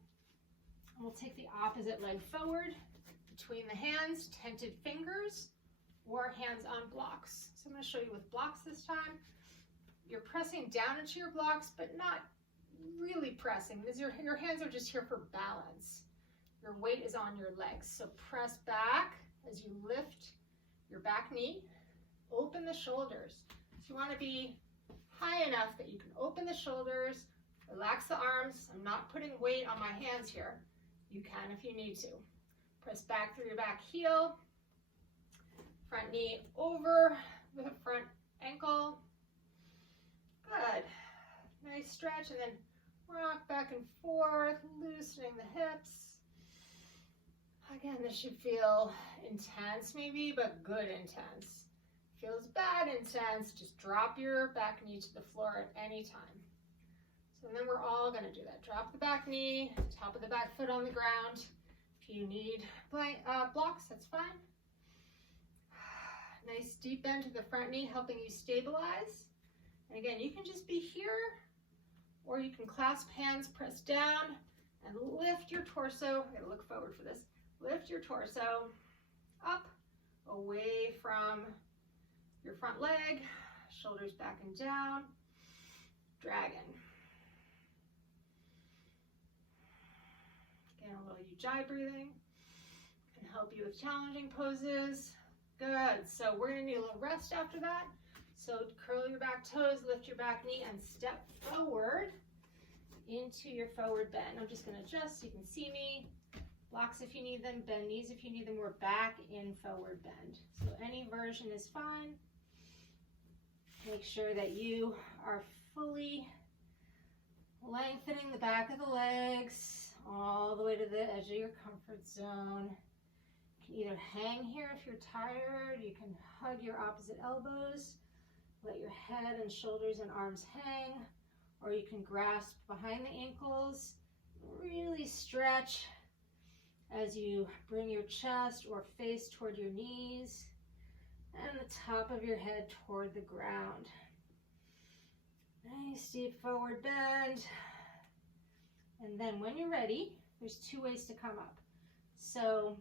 And we'll take the opposite leg forward. Between the hands, tented fingers, or hands on blocks. So I'm going to show you with blocks this time. you're pressing down into your blocks, but not really pressing, because your hands are just here for balance. Your weight is on your legs. So press back as you lift your back knee. Open the shoulders. So you want to be high enough that you can open the shoulders, relax the arms. I'm not putting weight on my hands here. You can if you need to. Press back through your back heel. Front knee over the front ankle. Good. Nice stretch, and then rock back and forth, loosening the hips. Again, this should feel intense maybe, but good intense. Feels bad intense, just drop your back knee to the floor at any time. So then we're all gonna do that. Drop the back knee, top of the back foot on the ground. If you need blocks, that's fine. Nice deep bend to the front knee, helping you stabilize. And again, you can just be here, or you can clasp hands, press down, and lift your torso. I gotta look forward for this. Lift your torso up, away from your front leg, shoulders back and down, dragon. Again, a little ujjayi breathing can help you with challenging poses. Good, so we're gonna need a little rest after that. So curl your back toes, lift your back knee, and step forward into your forward bend. I'm just gonna adjust so you can see me. Blocks if you need them, bend knees if you need them. We're back in forward bend. So any version is fine. Make sure that you are fully lengthening the back of the legs all the way to the edge of your comfort zone. You can either hang here if you're tired. You can hug your opposite elbows. Let your head and shoulders and arms hang, or you can grasp behind the ankles. Really stretch as you bring your chest or face toward your knees and the top of your head toward the ground. Nice deep forward bend. And then when you're ready, there's two ways to come up. So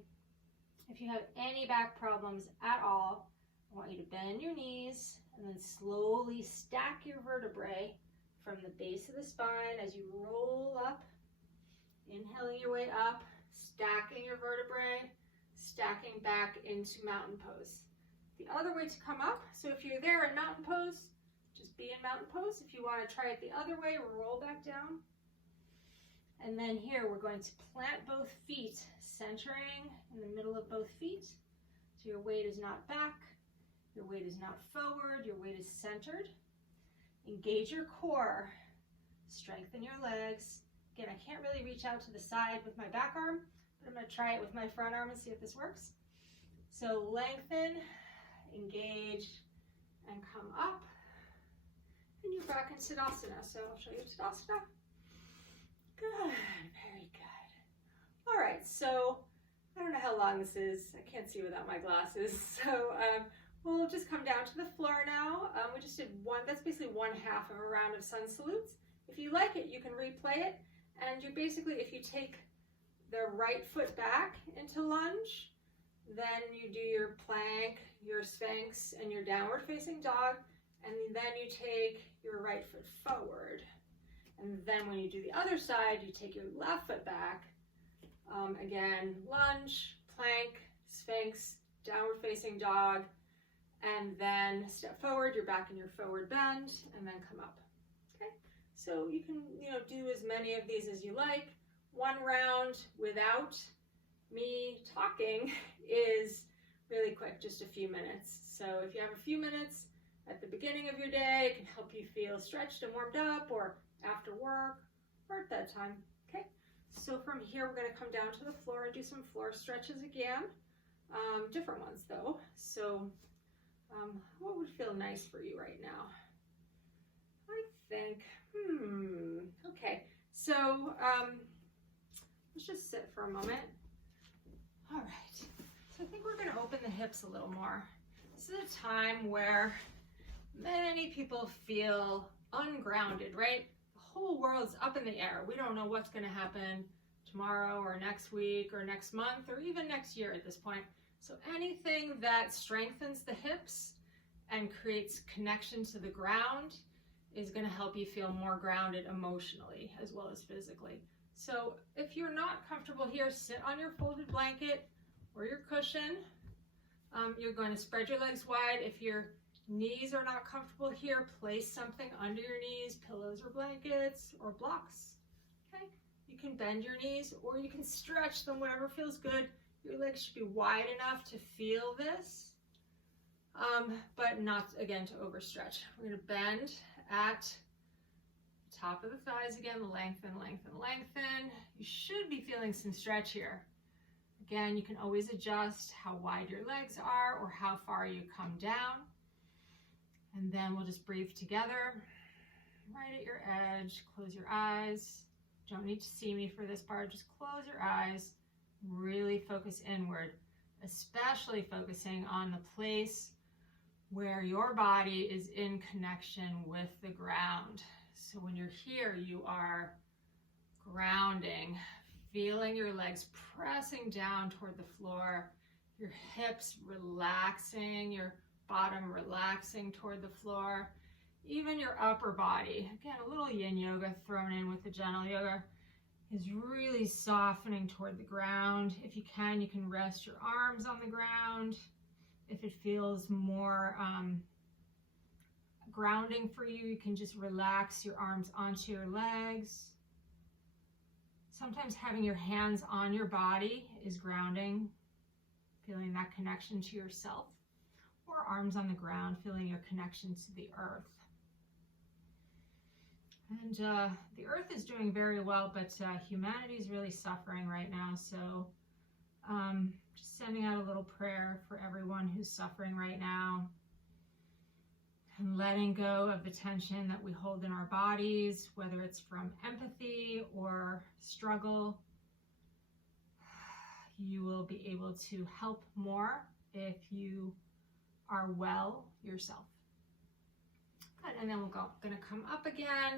if you have any back problems at all, I want you to bend your knees and then slowly stack your vertebrae from the base of the spine as you roll up, inhaling your way up, stacking your vertebrae, stacking back into mountain pose. The other way to come up, so if you're there in mountain pose, just be in mountain pose. If you want to try it the other way, roll back down. And then here we're going to plant both feet, centering in the middle of both feet. So your weight is not back, your weight is not forward, your weight is centered. Engage your core, strengthen your legs. Again, I can't really reach out to the side with my back arm, but I'm going to try it with my front arm and see if this works. So lengthen, engage, and come up. And you're back in Tadasana. So I'll show you Tadasana. Good, very good. All right, so I don't know how long this is. I can't see without my glasses. So we'll just come down to the floor now. We just did one, that's basically 1/2 of a round of sun salutes. If you like it, you can replay it. And you basically, if you take the right foot back into lunge, then you do your plank, your sphinx, and your downward facing dog. And then you take your right foot forward. And then when you do the other side, you take your left foot back. Again, lunge, plank, sphinx, downward facing dog, and then step forward, you're back in your forward bend, and then come up. Okay, so you can do as many of these as you like. One round without me talking is really quick, just a few minutes. So if you have a few minutes at the beginning of your day, it can help you feel stretched and warmed up, or after work, or at bedtime. Okay, so from here we're going to come down to the floor and do some floor stretches again. Different ones though. So what would feel nice for you right now? I think, okay, so let's just sit for a moment. All right, so I think we're going to open the hips a little more. This is a time where many people feel ungrounded, right? The whole world's up in the air. We don't know what's going to happen tomorrow or next week or next month or even next year at this point. So anything that strengthens the hips and creates connection to the ground is going to help you feel more grounded emotionally as well as physically. So if you're not comfortable here, sit on your folded blanket or your cushion. You're going to spread your legs wide. If your knees are not comfortable here, place something under your knees, pillows or blankets or blocks. Okay? You can bend your knees or you can stretch them, whatever feels good. Your legs should be wide enough to feel this, but not, again, to overstretch. We're going to bend at the top of the thighs again, lengthen, lengthen, lengthen. You should be feeling some stretch here. Again, you can always adjust how wide your legs are or how far you come down. And then we'll just breathe together, right at your edge. Close your eyes. Don't need to see me for this part. Just close your eyes. Really focus inward, especially focusing on the place where your body is in connection with the ground. So when you're here, you are grounding, feeling your legs pressing down toward the floor, your hips relaxing, your bottom relaxing toward the floor, even your upper body. Again, a little yin yoga thrown in with the gentle yoga is really softening toward the ground. If you can rest your arms on the ground. If it feels more grounding for you, you can just relax your arms onto your legs. Sometimes having your hands on your body is grounding, feeling that connection to yourself, or arms on the ground, feeling your connection to the earth. And the earth is doing very well, but humanity is really suffering right now. So just sending out a little prayer for everyone who's suffering right now, and letting go of the tension that we hold in our bodies, whether it's from empathy or struggle. You will be able to help more if you are well yourself. Good, and then we're gonna come up again,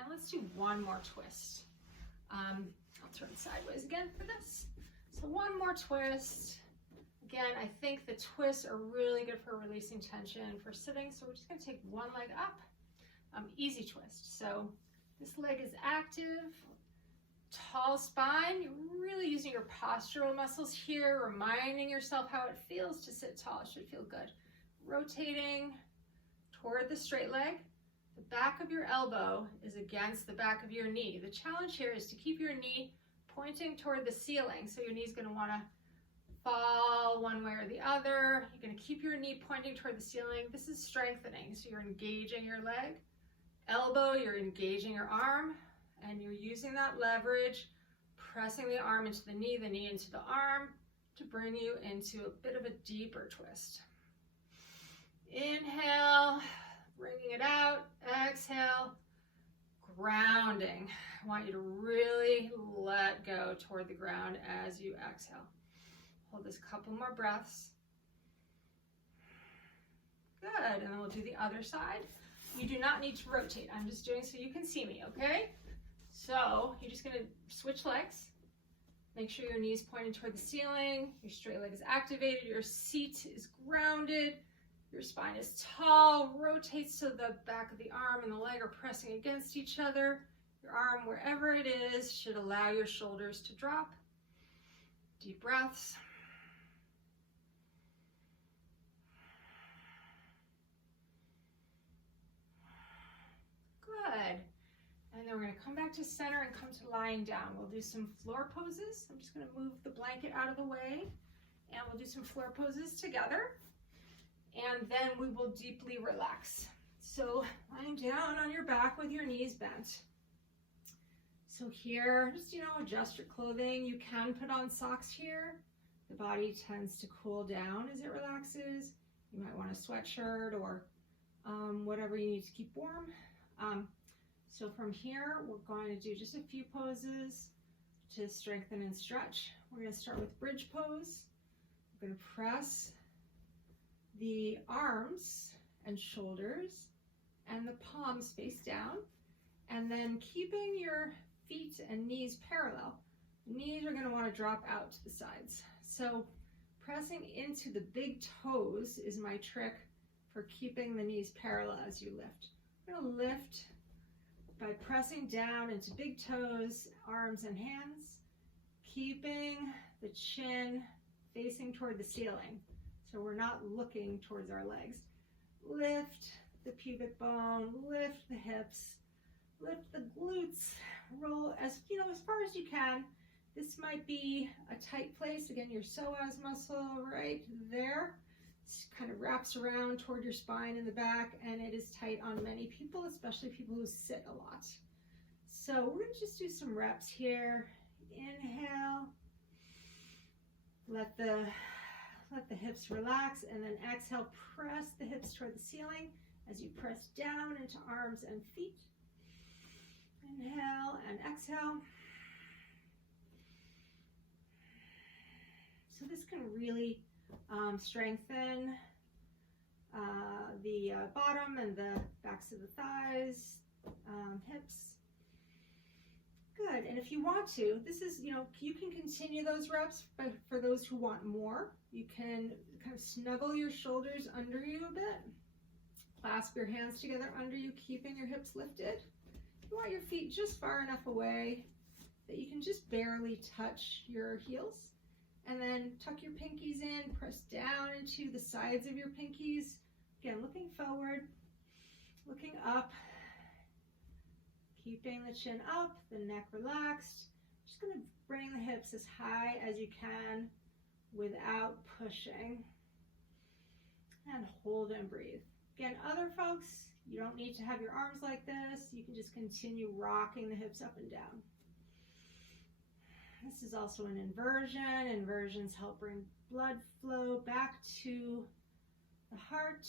and let's do one more twist. I'll turn sideways again for this. So one more twist. Again, I think the twists are really good for releasing tension for sitting, so we're just gonna take one leg up. Easy twist. So this leg is active, tall spine. You're really using your postural muscles here, reminding yourself how it feels to sit tall. It should feel good. Rotating toward the straight leg. The back of your elbow is against the back of your knee. The challenge here is to keep your knee pointing toward the ceiling. So your knee's gonna wanna fall one way or the other. You're gonna keep your knee pointing toward the ceiling. This is strengthening. So you're engaging your leg. Elbow, you're engaging your arm, and you're using that leverage, pressing the arm into the knee into the arm to bring you into a bit of a deeper twist. Inhale, bringing it out. Exhale, grounding. I want you to really let go toward the ground as you exhale. Hold this couple more breaths. Good, and then we'll do the other side. You do not need to rotate. I'm just doing so you can see me, okay? So you're just gonna switch legs. Make sure your knee's pointed toward the ceiling, your straight leg is activated, your seat is grounded, your spine is tall, rotate so the back of the arm and the leg are pressing against each other. Your arm, wherever it is, should allow your shoulders to drop. Deep breaths. Good. And then we're going to come back to center and come to lying down. We'll do some floor poses. I'm just going to move the blanket out of the way, and we'll do some floor poses together. And then we will deeply relax. So lying down on your back with your knees bent. So here, just, adjust your clothing. You can put on socks here. The body tends to cool down as it relaxes. You might want a sweatshirt or whatever you need to keep warm. So from here, we're going to do just a few poses to strengthen and stretch. We're going to start with bridge pose. We're going to press the arms and shoulders and the palms face down, and then keeping your feet and knees parallel. Knees are going to want to drop out to the sides. So pressing into the big toes is my trick for keeping the knees parallel as you lift. We're going to lift by pressing down into big toes, arms and hands, keeping the chin facing toward the ceiling. So we're not looking towards our legs. Lift the pubic bone, lift the hips, lift the glutes, roll as far as you can. This might be a tight place. Again, your psoas muscle right there. It kind of wraps around toward your spine in the back, and it is tight on many people, especially people who sit a lot. So we're going to just do some reps here. Inhale, let the hips relax, and then exhale, press the hips toward the ceiling as you press down into arms and feet. Inhale and exhale. So this can really strengthen the bottom and the backs of the thighs, hips. Good. And if you want to, this is, you can continue those reps, but for those who want more, you can kind of snuggle your shoulders under you a bit. Clasp your hands together under you, keeping your hips lifted. You want your feet just far enough away that you can just barely touch your heels. And then tuck your pinkies in, press down into the sides of your pinkies. Again, looking forward, looking up, keeping the chin up, the neck relaxed. Just going to bring the hips as high as you can without pushing. And hold and breathe. Again, other folks, you don't need to have your arms like this. You can just continue rocking the hips up and down. This is also an inversion. Inversions help bring blood flow back to the heart,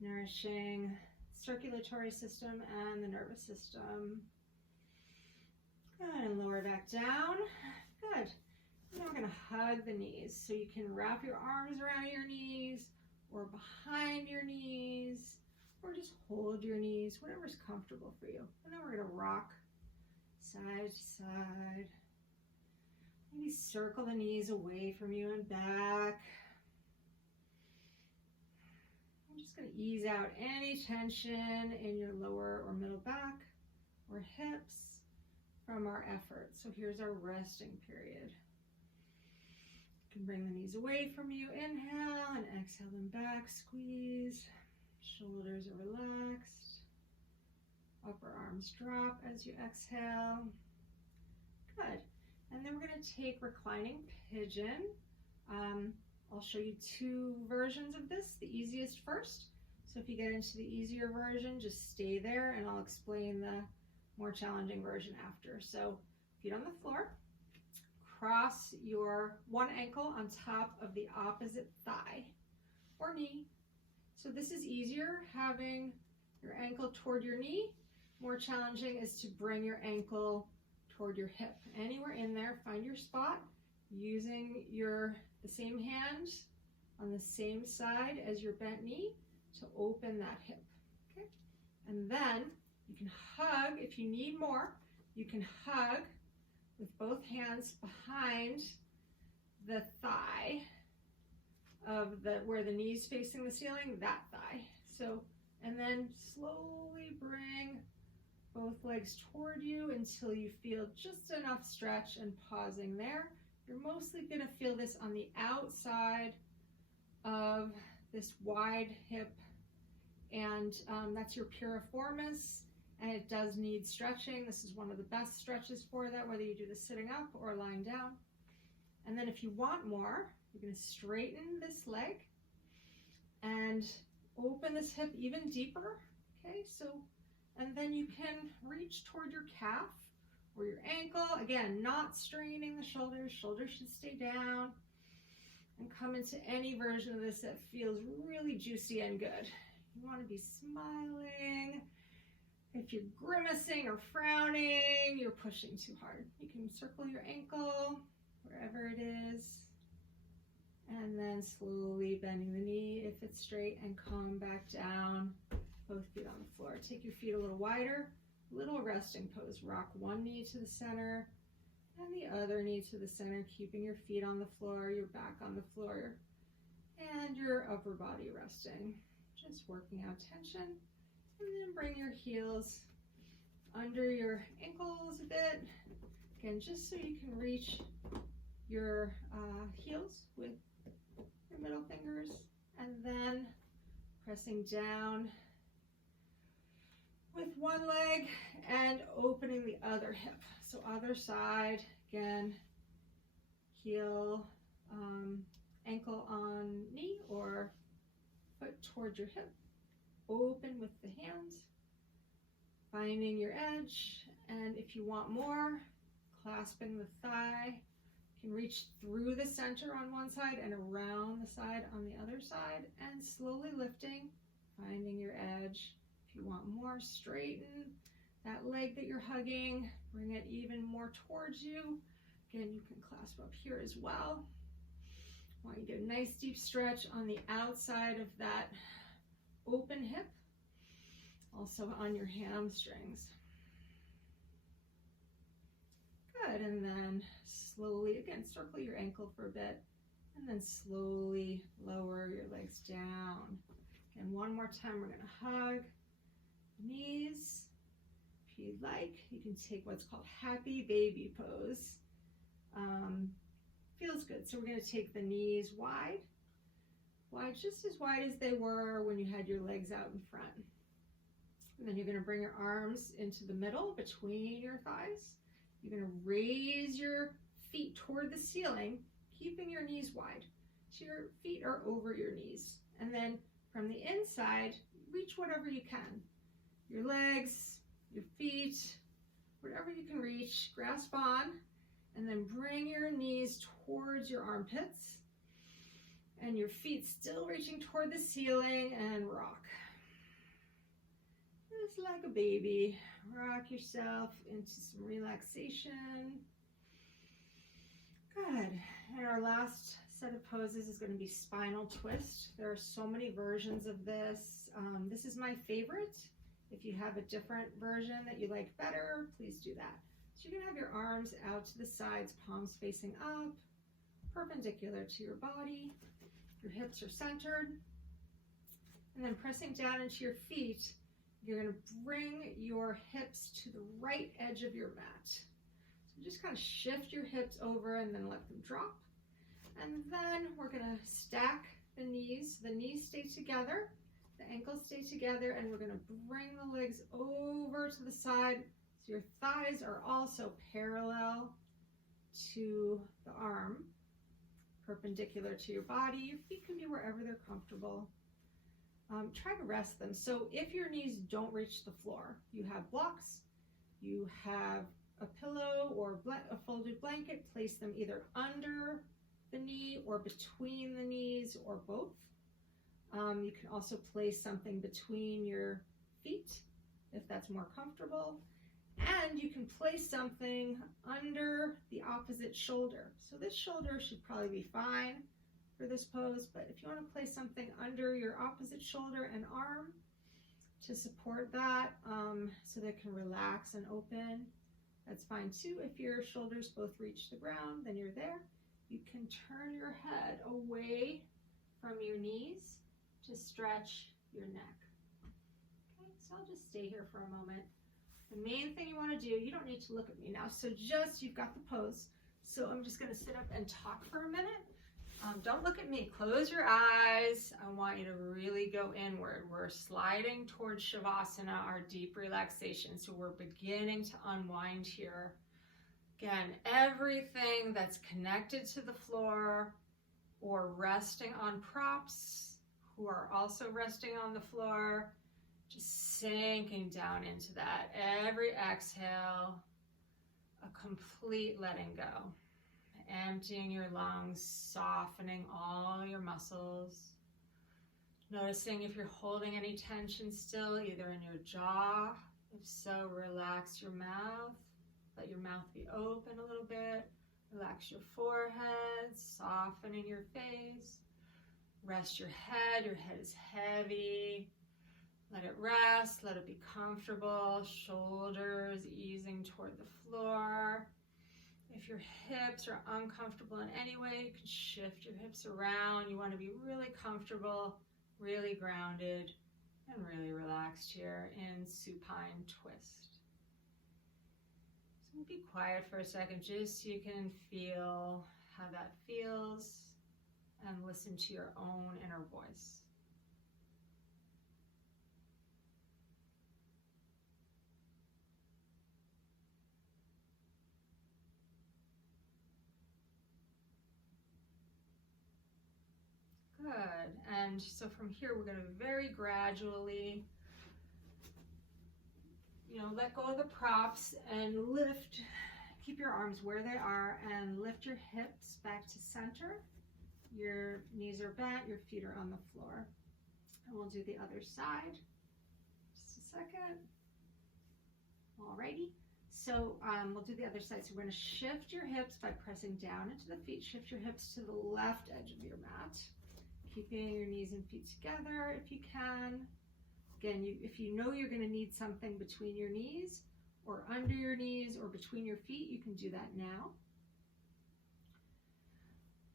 nourishing circulatory system and the nervous system. Good, and lower back down. Good. Now we're going to hug the knees. So you can wrap your arms around your knees or behind your knees, or just hold your knees, whatever's comfortable for you. And then we're going to rock side to side. Maybe circle the knees away from you and back. I'm just going to ease out any tension in your lower or middle back or hips from our effort. So here's our resting period. You can bring the knees away from you. Inhale and exhale them back. Squeeze. Shoulders are relaxed. Upper arms drop as you exhale. Good. And then we're going to take reclining pigeon. I'll show you two versions of this, the easiest first. So if you get into the easier version, just stay there and I'll explain the more challenging version after. So feet on the floor, cross your one ankle on top of the opposite thigh or knee. So this is easier, having your ankle toward your knee. More challenging is to bring your ankle toward your hip. Anywhere in there, find your spot using the same hand on the same side as your bent knee to open that hip. Okay? And then you can hug, if you need more, you can hug with both hands behind the thigh of where the knee's facing the ceiling, that thigh. So, and then slowly bring both legs toward you until you feel just enough stretch, and pausing there. You're mostly going to feel this on the outside of this wide hip, and that's your piriformis, and it does need stretching. This is one of the best stretches for that, whether you do this sitting up or lying down. And then if you want more, you're going to straighten this leg and open this hip even deeper. Okay, so, and then you can reach toward your calf or your ankle. Again, not straining the shoulders. Shoulders should stay down. And come into any version of this that feels really juicy and good. You want to be smiling. If you're grimacing or frowning, you're pushing too hard. You can circle your ankle wherever it is. And then slowly bending the knee if it's straight, and come back down, both feet on the floor. Take your feet a little wider, little resting pose. Rock one knee to the center and the other knee to the center, keeping your feet on the floor, your back on the floor, and your upper body resting. Just working out tension And then bring your heels under your ankles a bit. Again, just so you can reach your heels with your middle fingers, and then pressing down with one leg and opening the other hip. So other side, again, heel, ankle on knee or foot towards your hip. Open with the hands, finding your edge, and if you want more, clasping the thigh. You can reach through the center on one side and around the side on the other side, and slowly lifting, finding your edge. If you want more, straighten that leg that you're hugging, bring it even more towards you. Again, you can clasp up here as well. Want you to get a nice deep stretch on the outside of that open hip, also on your hamstrings. Good, and then slowly, again, circle your ankle for a bit, and then slowly lower your legs down. And one more time, we're gonna hug the knees. If you'd like, you can take what's called happy baby pose. Feels good. So we're gonna take the knees wide, just as wide as they were when you had your legs out in front. And then you're gonna bring your arms into the middle between your thighs. You're gonna raise your feet toward the ceiling, keeping your knees wide. So your feet are over your knees. And then from the inside, reach whatever you can. Your legs, your feet, whatever you can reach, grasp on, and then bring your knees towards your armpits. And your feet still reaching toward the ceiling, and rock. Just like a baby, rock yourself into some relaxation. Good. And our last set of poses is going to be spinal twist. There are so many versions of this. This is my favorite. If you have a different version that you like better, please do that. So you're going to have your arms out to the sides, palms facing up, perpendicular to your body. Your hips are centered. And then pressing down into your feet, you're going to bring your hips to the right edge of your mat. So just kind of shift your hips over and then let them drop. And then we're going to stack the knees. The knees stay together, the ankles stay together, and we're going to bring the legs over to the side so your thighs are also parallel to the arm, perpendicular to your body. Your feet can be wherever they're comfortable. Try to rest them. So if your knees don't reach the floor, you have blocks, you have a pillow or a folded blanket, place them either under the knee or between the knees or both. You can also place something between your feet if that's more comfortable. And you can place something under the opposite shoulder. So this shoulder should probably be fine for this pose, but if you want to place something under your opposite shoulder and arm to support that, so they can relax and open, that's fine too. If your shoulders both reach the ground, then you're there. You can turn your head away from your knees to stretch your neck. Okay, so I'll just stay here for a moment. The main thing you want to do, you don't need to look at me now, so just, you've got the pose. So I'm just going to sit up and talk for a minute. Don't look at me, close your eyes. I want you to really go inward. We're sliding towards Shavasana, our deep relaxation. So we're beginning to unwind here. Again, everything that's connected to the floor or resting on props, who are also resting on the floor, just sinking down into that. Every exhale, a complete letting go. Emptying your lungs, softening all your muscles. Noticing if you're holding any tension still, either in your jaw. If so, relax your mouth. Let your mouth be open a little bit. Relax your forehead, softening your face. Rest your head is heavy. Let it rest, let it be comfortable. Shoulders easing toward the floor. If your hips are uncomfortable in any way, you can shift your hips around. You want to be really comfortable, really grounded, And really relaxed here in supine twist. So be quiet for a second just so you can feel how that feels and listen to your own inner voice. Good. And so from here, we're going to very gradually, let go of the props and lift. Keep your arms where they are and lift your hips back to center. Your knees are bent, your feet are on the floor. And we'll do the other side. Just a second. Alrighty. So we'll do the other side. So we're going to shift your hips by pressing down into the feet. Shift your hips to the left edge of your mat. Keeping your knees and feet together if you can. Again, if you know you're going to need something between your knees or under your knees or between your feet, you can do that now.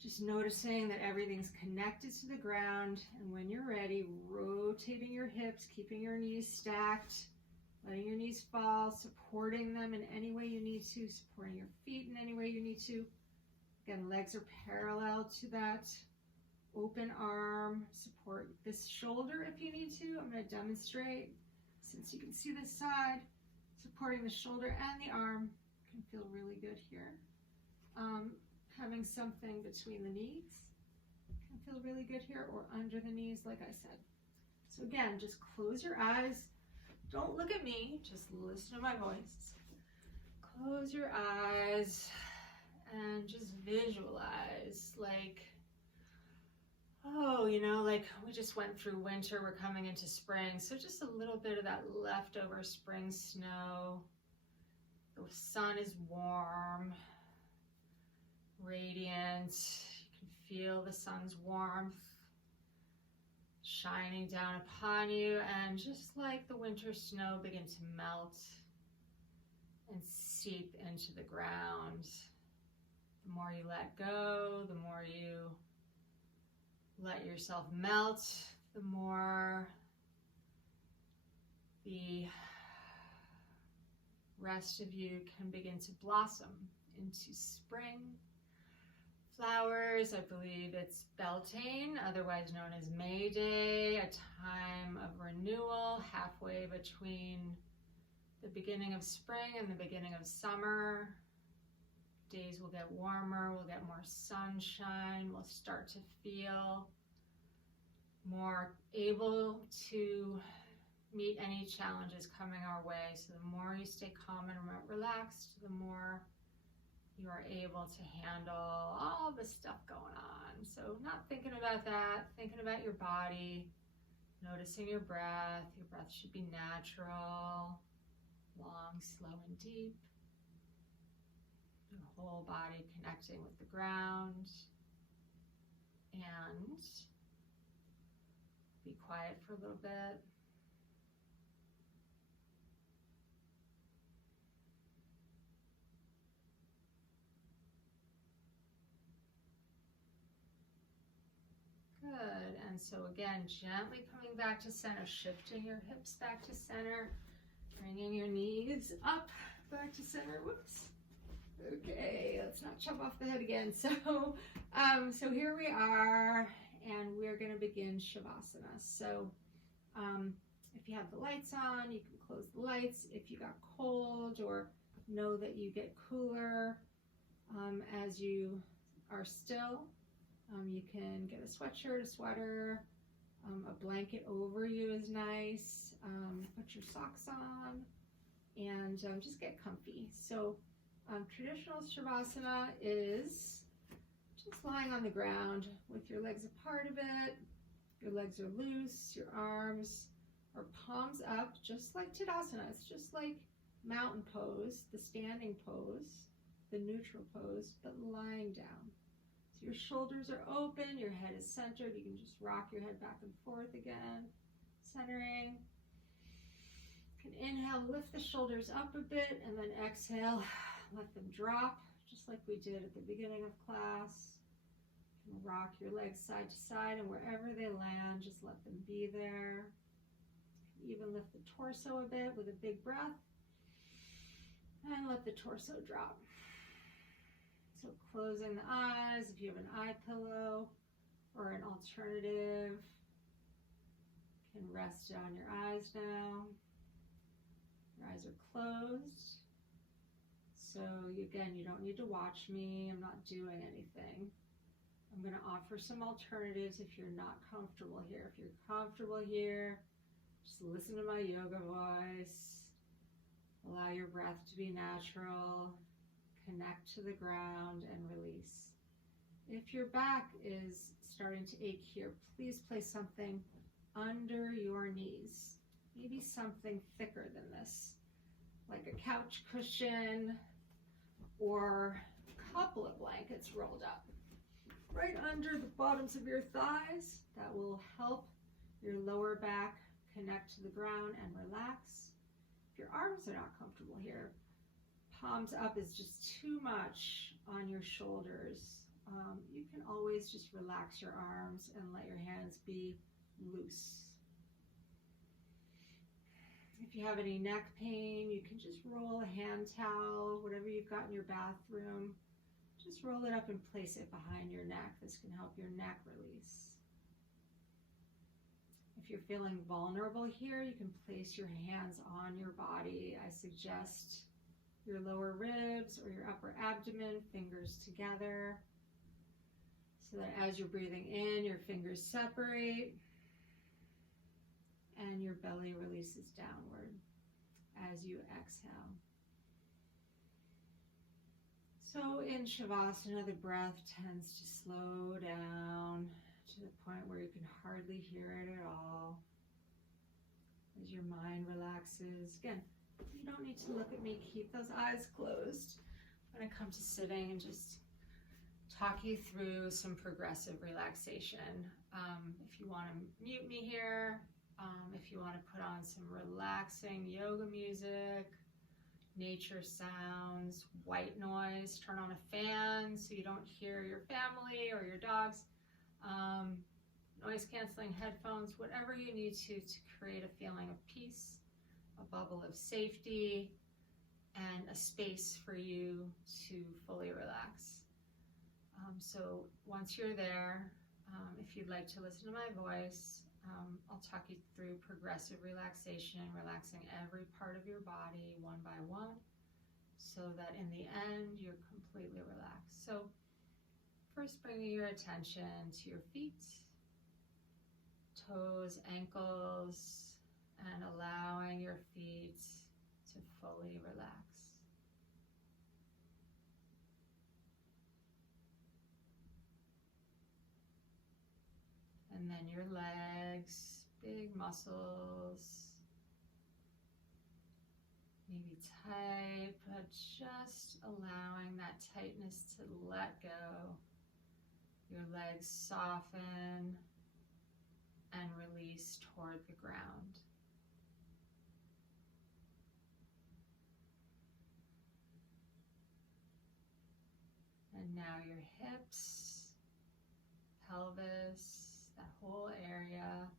Just noticing that everything's connected to the ground, and when you're ready, rotating your hips, keeping your knees stacked, letting your knees fall, supporting them in any way you need to, supporting your feet in any way you need to. Again, legs are parallel to that open arm. Support this shoulder if you need to. I'm going to demonstrate, since you can see this side. Supporting the shoulder and the arm can feel really good here. Having something between the knees can feel really good here, or under the knees, like I said. So again, just close your eyes. Don't look at me, just listen to my voice. Close your eyes and just visualize like, like we just went through winter, we're coming into spring. So just a little bit of that leftover spring snow. The sun is warm, radiant. You can feel the sun's warmth shining down upon you, and just like the winter snow begin to melt and seep into the ground. The more you let go, the more you let yourself melt, the more the rest of you can begin to blossom into spring flowers. I believe it's Beltane, otherwise known as May Day, a time of renewal halfway between the beginning of spring and the beginning of summer. Days will get warmer, we'll get more sunshine, we'll start to feel more able to meet any challenges coming our way. So the more you stay calm and relaxed, the more you are able to handle all the stuff going on. So not thinking about that, thinking about your body, noticing your breath. Your breath should be natural, long, slow, and deep. Your whole body connecting with the ground. And be quiet for a little bit. Good. And so again, gently coming back to center, shifting your hips back to center, bringing your knees up back to center. Whoops. Okay, let's not chop off the head again. So, so here we are, and we're going to begin Shavasana. So, if you have the lights on, you can close the lights. If you got cold or know that you get cooler as you are still, you can get a sweatshirt, a sweater, a blanket over you is nice. Put your socks on and just get comfy. So traditional Shavasana is just lying on the ground with your legs apart a bit. Your legs are loose, your arms are palms up, just like Tadasana. It's just like mountain pose, the standing pose, the neutral pose, but lying down. So your shoulders are open, your head is centered. You can just rock your head back and forth again, centering. You can inhale, lift the shoulders up a bit, and then exhale, let them drop, just like we did at the beginning of class. You can rock your legs side to side, and wherever they land, just let them be there. even lift the torso a bit with a big breath. And let the torso drop. So closing the eyes, if you have an eye pillow or an alternative, you can rest it on your eyes now. Your eyes are closed. So again, you don't need to watch me. I'm not doing anything. I'm going to offer some alternatives if you're not comfortable here. If you're comfortable here, just listen to my yoga voice. Allow your breath to be natural. Connect to the ground and release. If your back is starting to ache here, please place something under your knees. Maybe something thicker than this, like a couch cushion or a couple of blankets rolled up. Right under the bottoms of your thighs. That will help your lower back connect to the ground and relax. If your arms are not comfortable here, palms up is just too much on your shoulders. You can always just relax your arms and let your hands be loose. If you have any neck pain, you can just roll a hand towel, whatever you've got in your bathroom. Just roll it up and place it behind your neck. This can help your neck release. If you're feeling vulnerable here, you can place your hands on your body. I suggest your lower ribs or your upper abdomen, fingers together, so that as you're breathing in, your fingers separate and your belly releases downward as you exhale. So in Shavasana, the breath tends to slow down to the point where you can hardly hear it at all. As your mind relaxes. Again, you don't need to look at me. Keep those eyes closed. I'm going to come to sitting and just talk you through some progressive relaxation. If you want to mute me here, if you want to put on some relaxing yoga music, nature sounds, white noise, turn on a fan so you don't hear your family or your dogs, noise canceling headphones, whatever you need to create a feeling of peace, a bubble of safety, and a space for you to fully relax. So once you're there, if you'd like to listen to my voice, I'll talk you through progressive relaxation, relaxing every part of your body one by one, so that in the end, you're completely relaxed. So first, bringing your attention to your feet, toes, ankles, and allowing your feet to fully relax. And then your legs, big muscles, maybe tight, but just allowing that tightness to let go. Your legs soften and release toward the ground. And now your hips, pelvis, that whole area,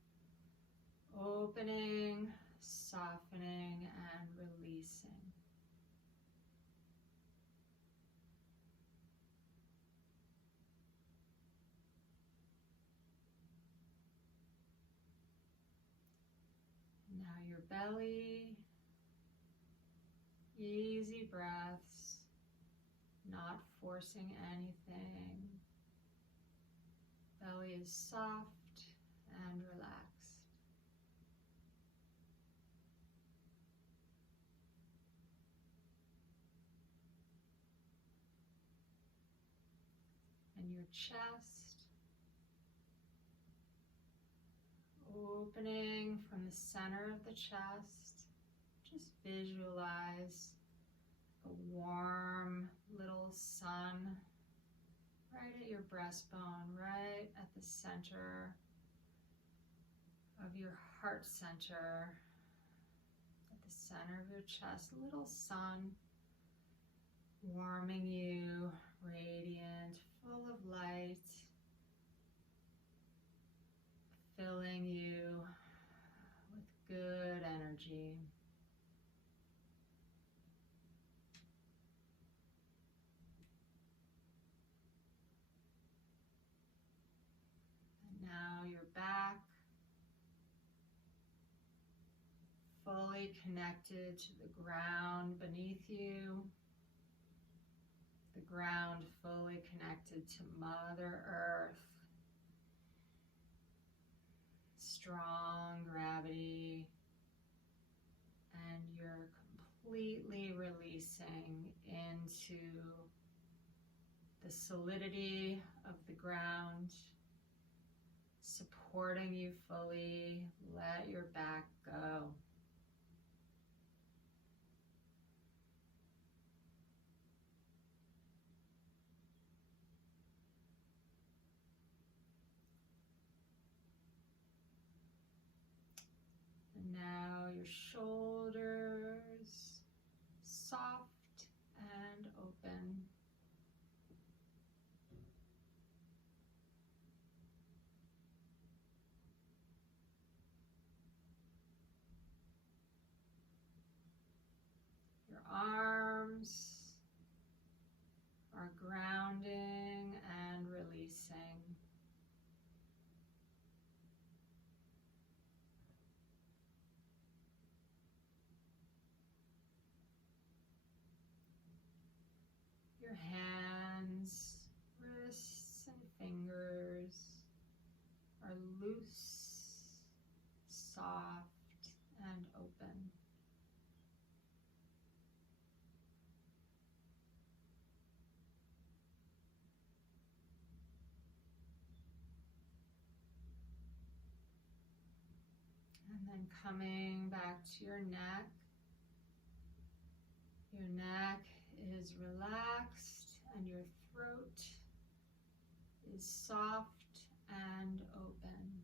opening, softening, and releasing. Now your belly, easy breaths, not forcing anything. Belly is soft and relaxed. And your chest, opening from the center of the chest. Just visualize a warm little sun right at your breastbone, right at the center of your heart center, at the center of your chest, a little sun warming you, radiant, full of light, filling you with good fully connected to the ground beneath you, the ground fully connected to Mother Earth. Strong gravity, and you're completely releasing into the solidity of the ground, supporting you fully. Let your back go. And now your shoulders soft and open. Your arms are grounding and releasing. Your hands, wrists, and fingers are loose, soft, and open. And then coming back to your neck. Your neck is relaxed and your throat is soft and open.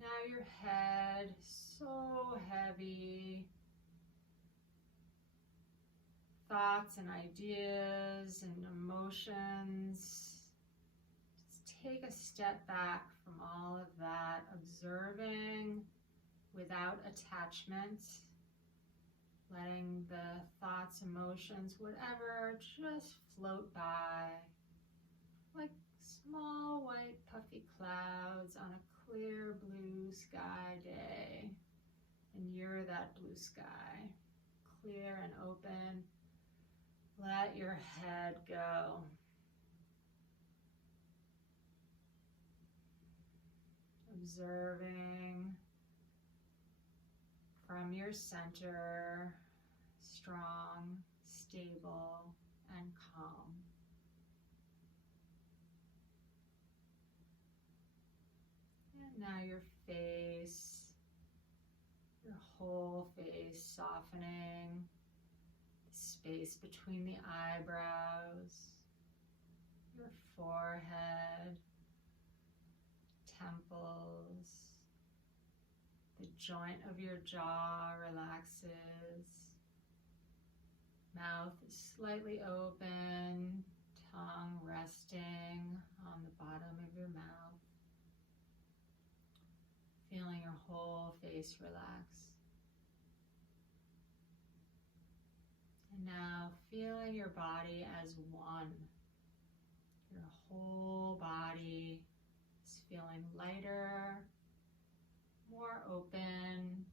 Now your head, so heavy. Thoughts and ideas and emotions. Just take a step back from all of that, observing without attachment, letting the thoughts, emotions, whatever, just float by like small white puffy clouds on a clear blue sky day. And you're that blue sky, clear and open. Let your head go. Observing from your center, strong, stable, and calm. And now your face, your whole face softening. Space between the eyebrows, your forehead, temples, the joint of your jaw relaxes, mouth is slightly open, tongue resting on the bottom of your mouth, feeling your whole face relax. And now feeling your body as one. Your whole body is feeling lighter, more open,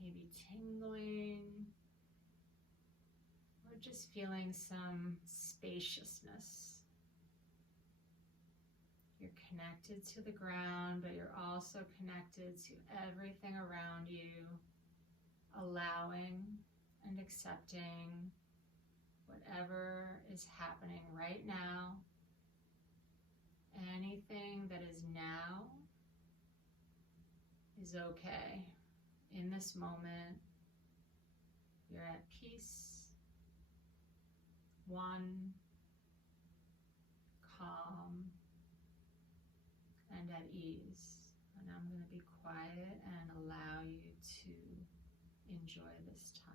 maybe tingling, or just feeling some spaciousness. You're connected to the ground, but you're also connected to everything around you, allowing and accepting whatever is happening right now. Anything that is now is okay. In this moment, you're at peace, one, calm, and at ease. And I'm going to be quiet and allow you to enjoy this time.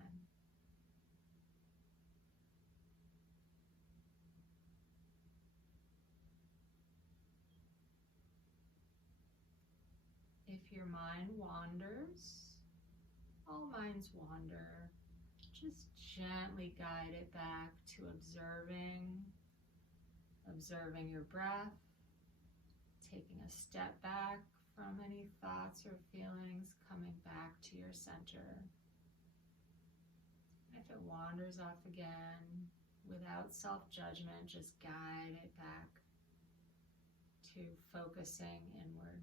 If your mind wanders, all minds wander, just gently guide it back to observing your breath, taking a step back from any thoughts or feelings, coming back to your center. If it wanders off again, without self-judgment, just guide it back to focusing inward.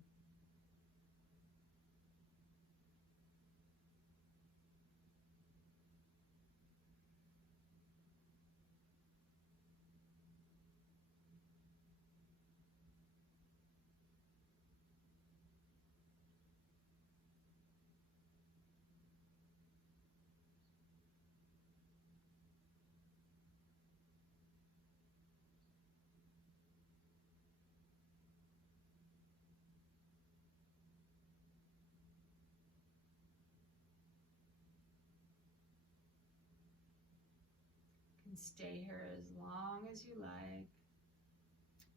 You can stay here as long as you like.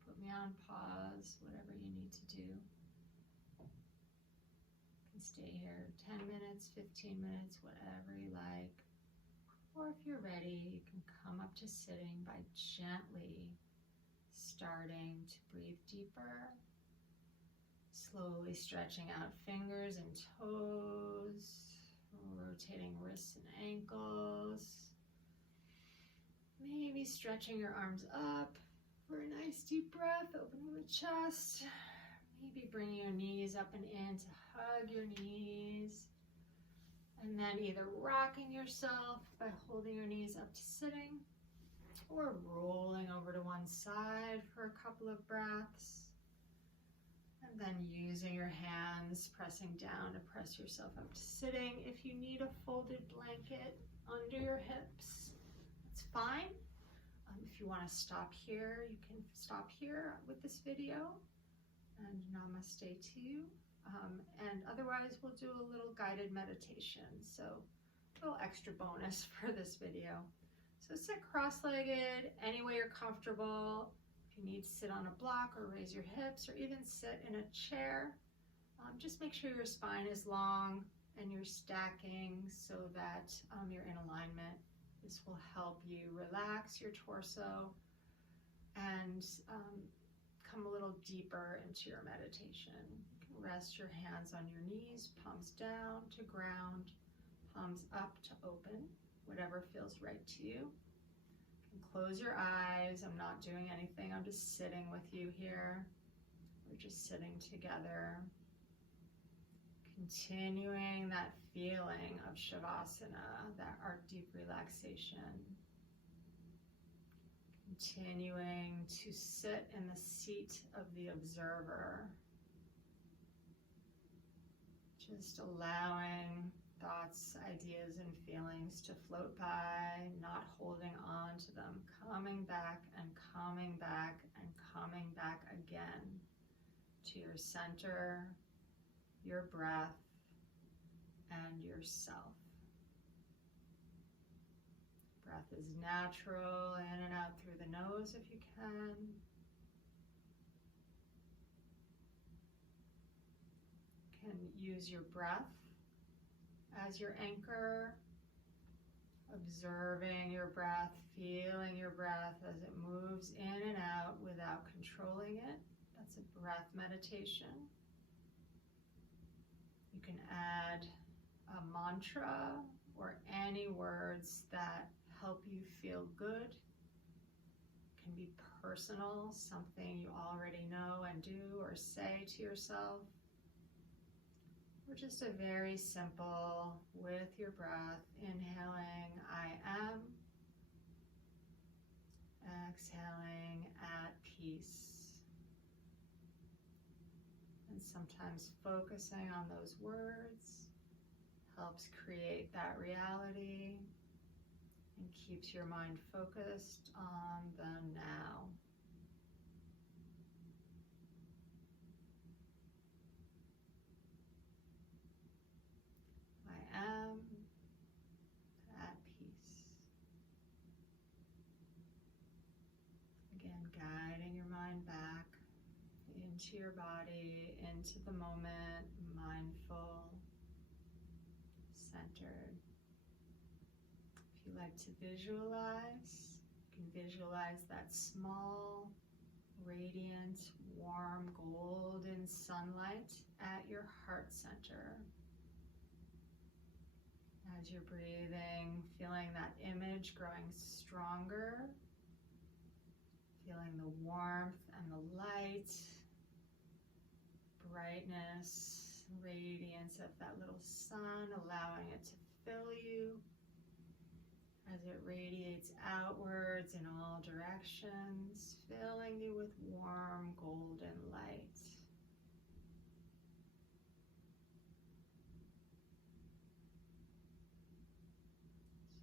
Put me on pause, whatever you need to do. You can stay here 10 minutes, 15 minutes, whatever you like. Or if you're ready, you can come up to sitting by gently starting to breathe deeper, slowly stretching out fingers and toes, rotating wrists and ankles, maybe stretching your arms up for a nice deep breath, opening the chest, maybe bringing your knees up and in to hug your knees. And then either rocking yourself by holding your knees up to sitting or rolling over to one side for a couple of breaths. And then using your hands, pressing down to press yourself up to sitting. If you need a folded blanket under your hips, that's fine. If you want to stop here, you can stop here with this video. And namaste to you. And otherwise we'll do a little guided meditation, so a little extra bonus for this video. So sit cross-legged any way you're comfortable. If you need to sit on a block or raise your hips or even sit in a chair, just make sure your spine is long and you're stacking so that you're in alignment. This will help you relax your torso and come a little deeper into your meditation. Rest your hands on your knees, palms down to ground, palms up to open, whatever feels right to you. You can close your eyes. I'm not doing anything. I'm just sitting with you here. We're just sitting together. Continuing that feeling of Shavasana, that our deep relaxation. Continuing to sit in the seat of the observer. Just allowing thoughts, ideas, and feelings to float by, not holding on to them, coming back and coming back and coming back again to your center, your breath, and yourself. Breath is natural, in and out through the nose if you can. Can use your breath as your anchor, observing your breath, feeling your breath as it moves in and out without controlling it. That's a breath meditation. You can add a mantra or any words that help you feel good. It can be personal, something you already know and do or say to yourself. Or just a very simple, with your breath, inhaling, I am, exhaling, at peace. And sometimes focusing on those words helps create that reality and keeps your mind focused on the now. I am at peace. Again, guiding your mind back into your body, into the moment, mindful, centered. If you like to visualize, you can visualize that small, radiant, warm, golden sunlight at your heart center. As you're breathing, feeling that image growing stronger, feeling the warmth and the light, brightness, radiance of that little sun, allowing it to fill you as it radiates outwards in all directions, filling you with warm golden light.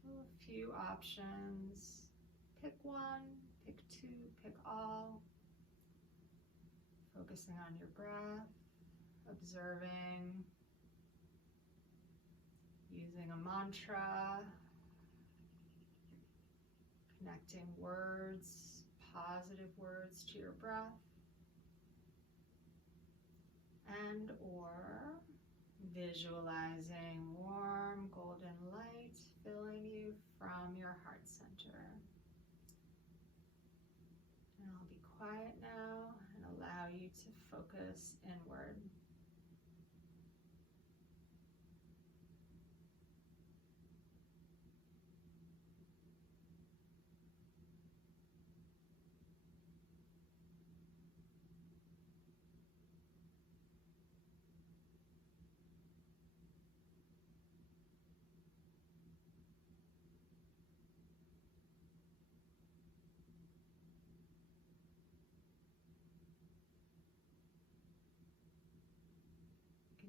So a few options. Pick one, pick two, pick all. Focusing on your breath, observing, using a mantra, connecting words, positive words to your breath, and or visualizing warm golden light filling you from your heart center. And I'll be quiet now and allow you to focus inward.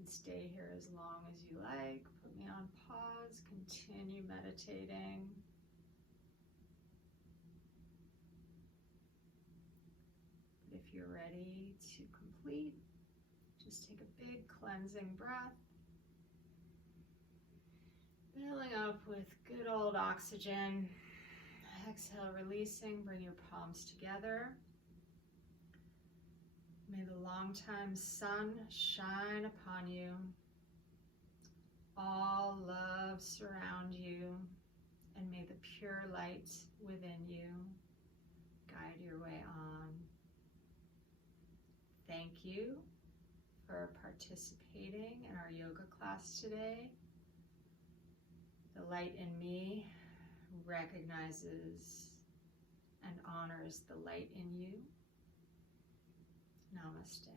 Stay here as long as you like. Put me on pause. Continue meditating. But if you're ready to complete, just take a big cleansing breath. Filling up with good old oxygen. Exhale, releasing. Bring your palms together. May the long-time sun shine upon you. All love surround you, and may the pure light within you guide your way on. Thank you for participating in our yoga class today. The light in me recognizes and honors the light in you. Namaste.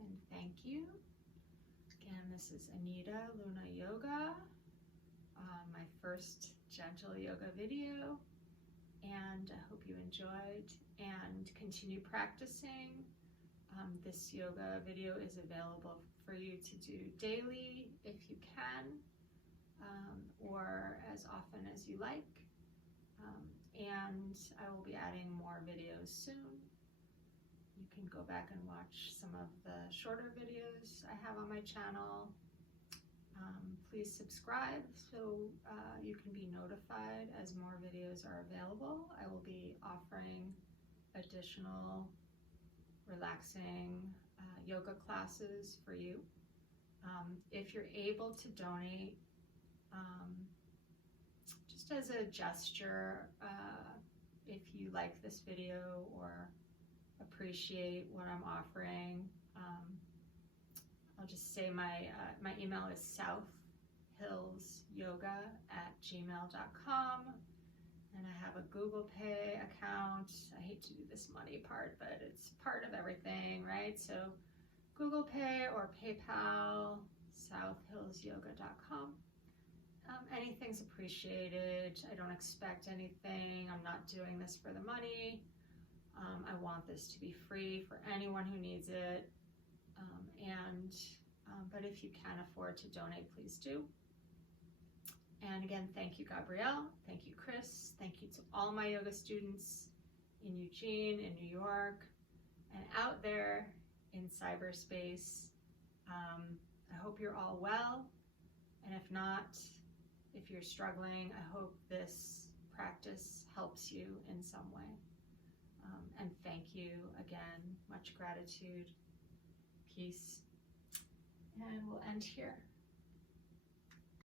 And thank you. Again, this is Anita Luna Yoga, my first gentle yoga video, and I hope you enjoyed and continue practicing. This yoga video is available for you to do daily if you can, or as often as you like. And I will be adding more videos soon. You can go back and watch some of the shorter videos I have on my channel. Please subscribe so you can be notified as more videos are available. I will be offering additional relaxing yoga classes for you. If you're able to donate, just as a gesture, if you like this video or appreciate what I'm offering, I'll just say my email is southhillsyoga@gmail.com, and I have a Google Pay account. I hate to do this money part, but it's part of everything, right? So Google Pay or PayPal, southhillsyoga.com. Anything's appreciated. I don't expect anything. I'm not doing this for the money. I want this to be free for anyone who needs it. But if you can afford to donate, please do. And again, thank you, Gabrielle. Thank you, Chris. Thank you to all my yoga students in Eugene, in New York, and out there in cyberspace. I hope you're all well. And if not, if you're struggling, I hope this practice helps you in some way. And thank you again. Much gratitude. Peace. we'll end here.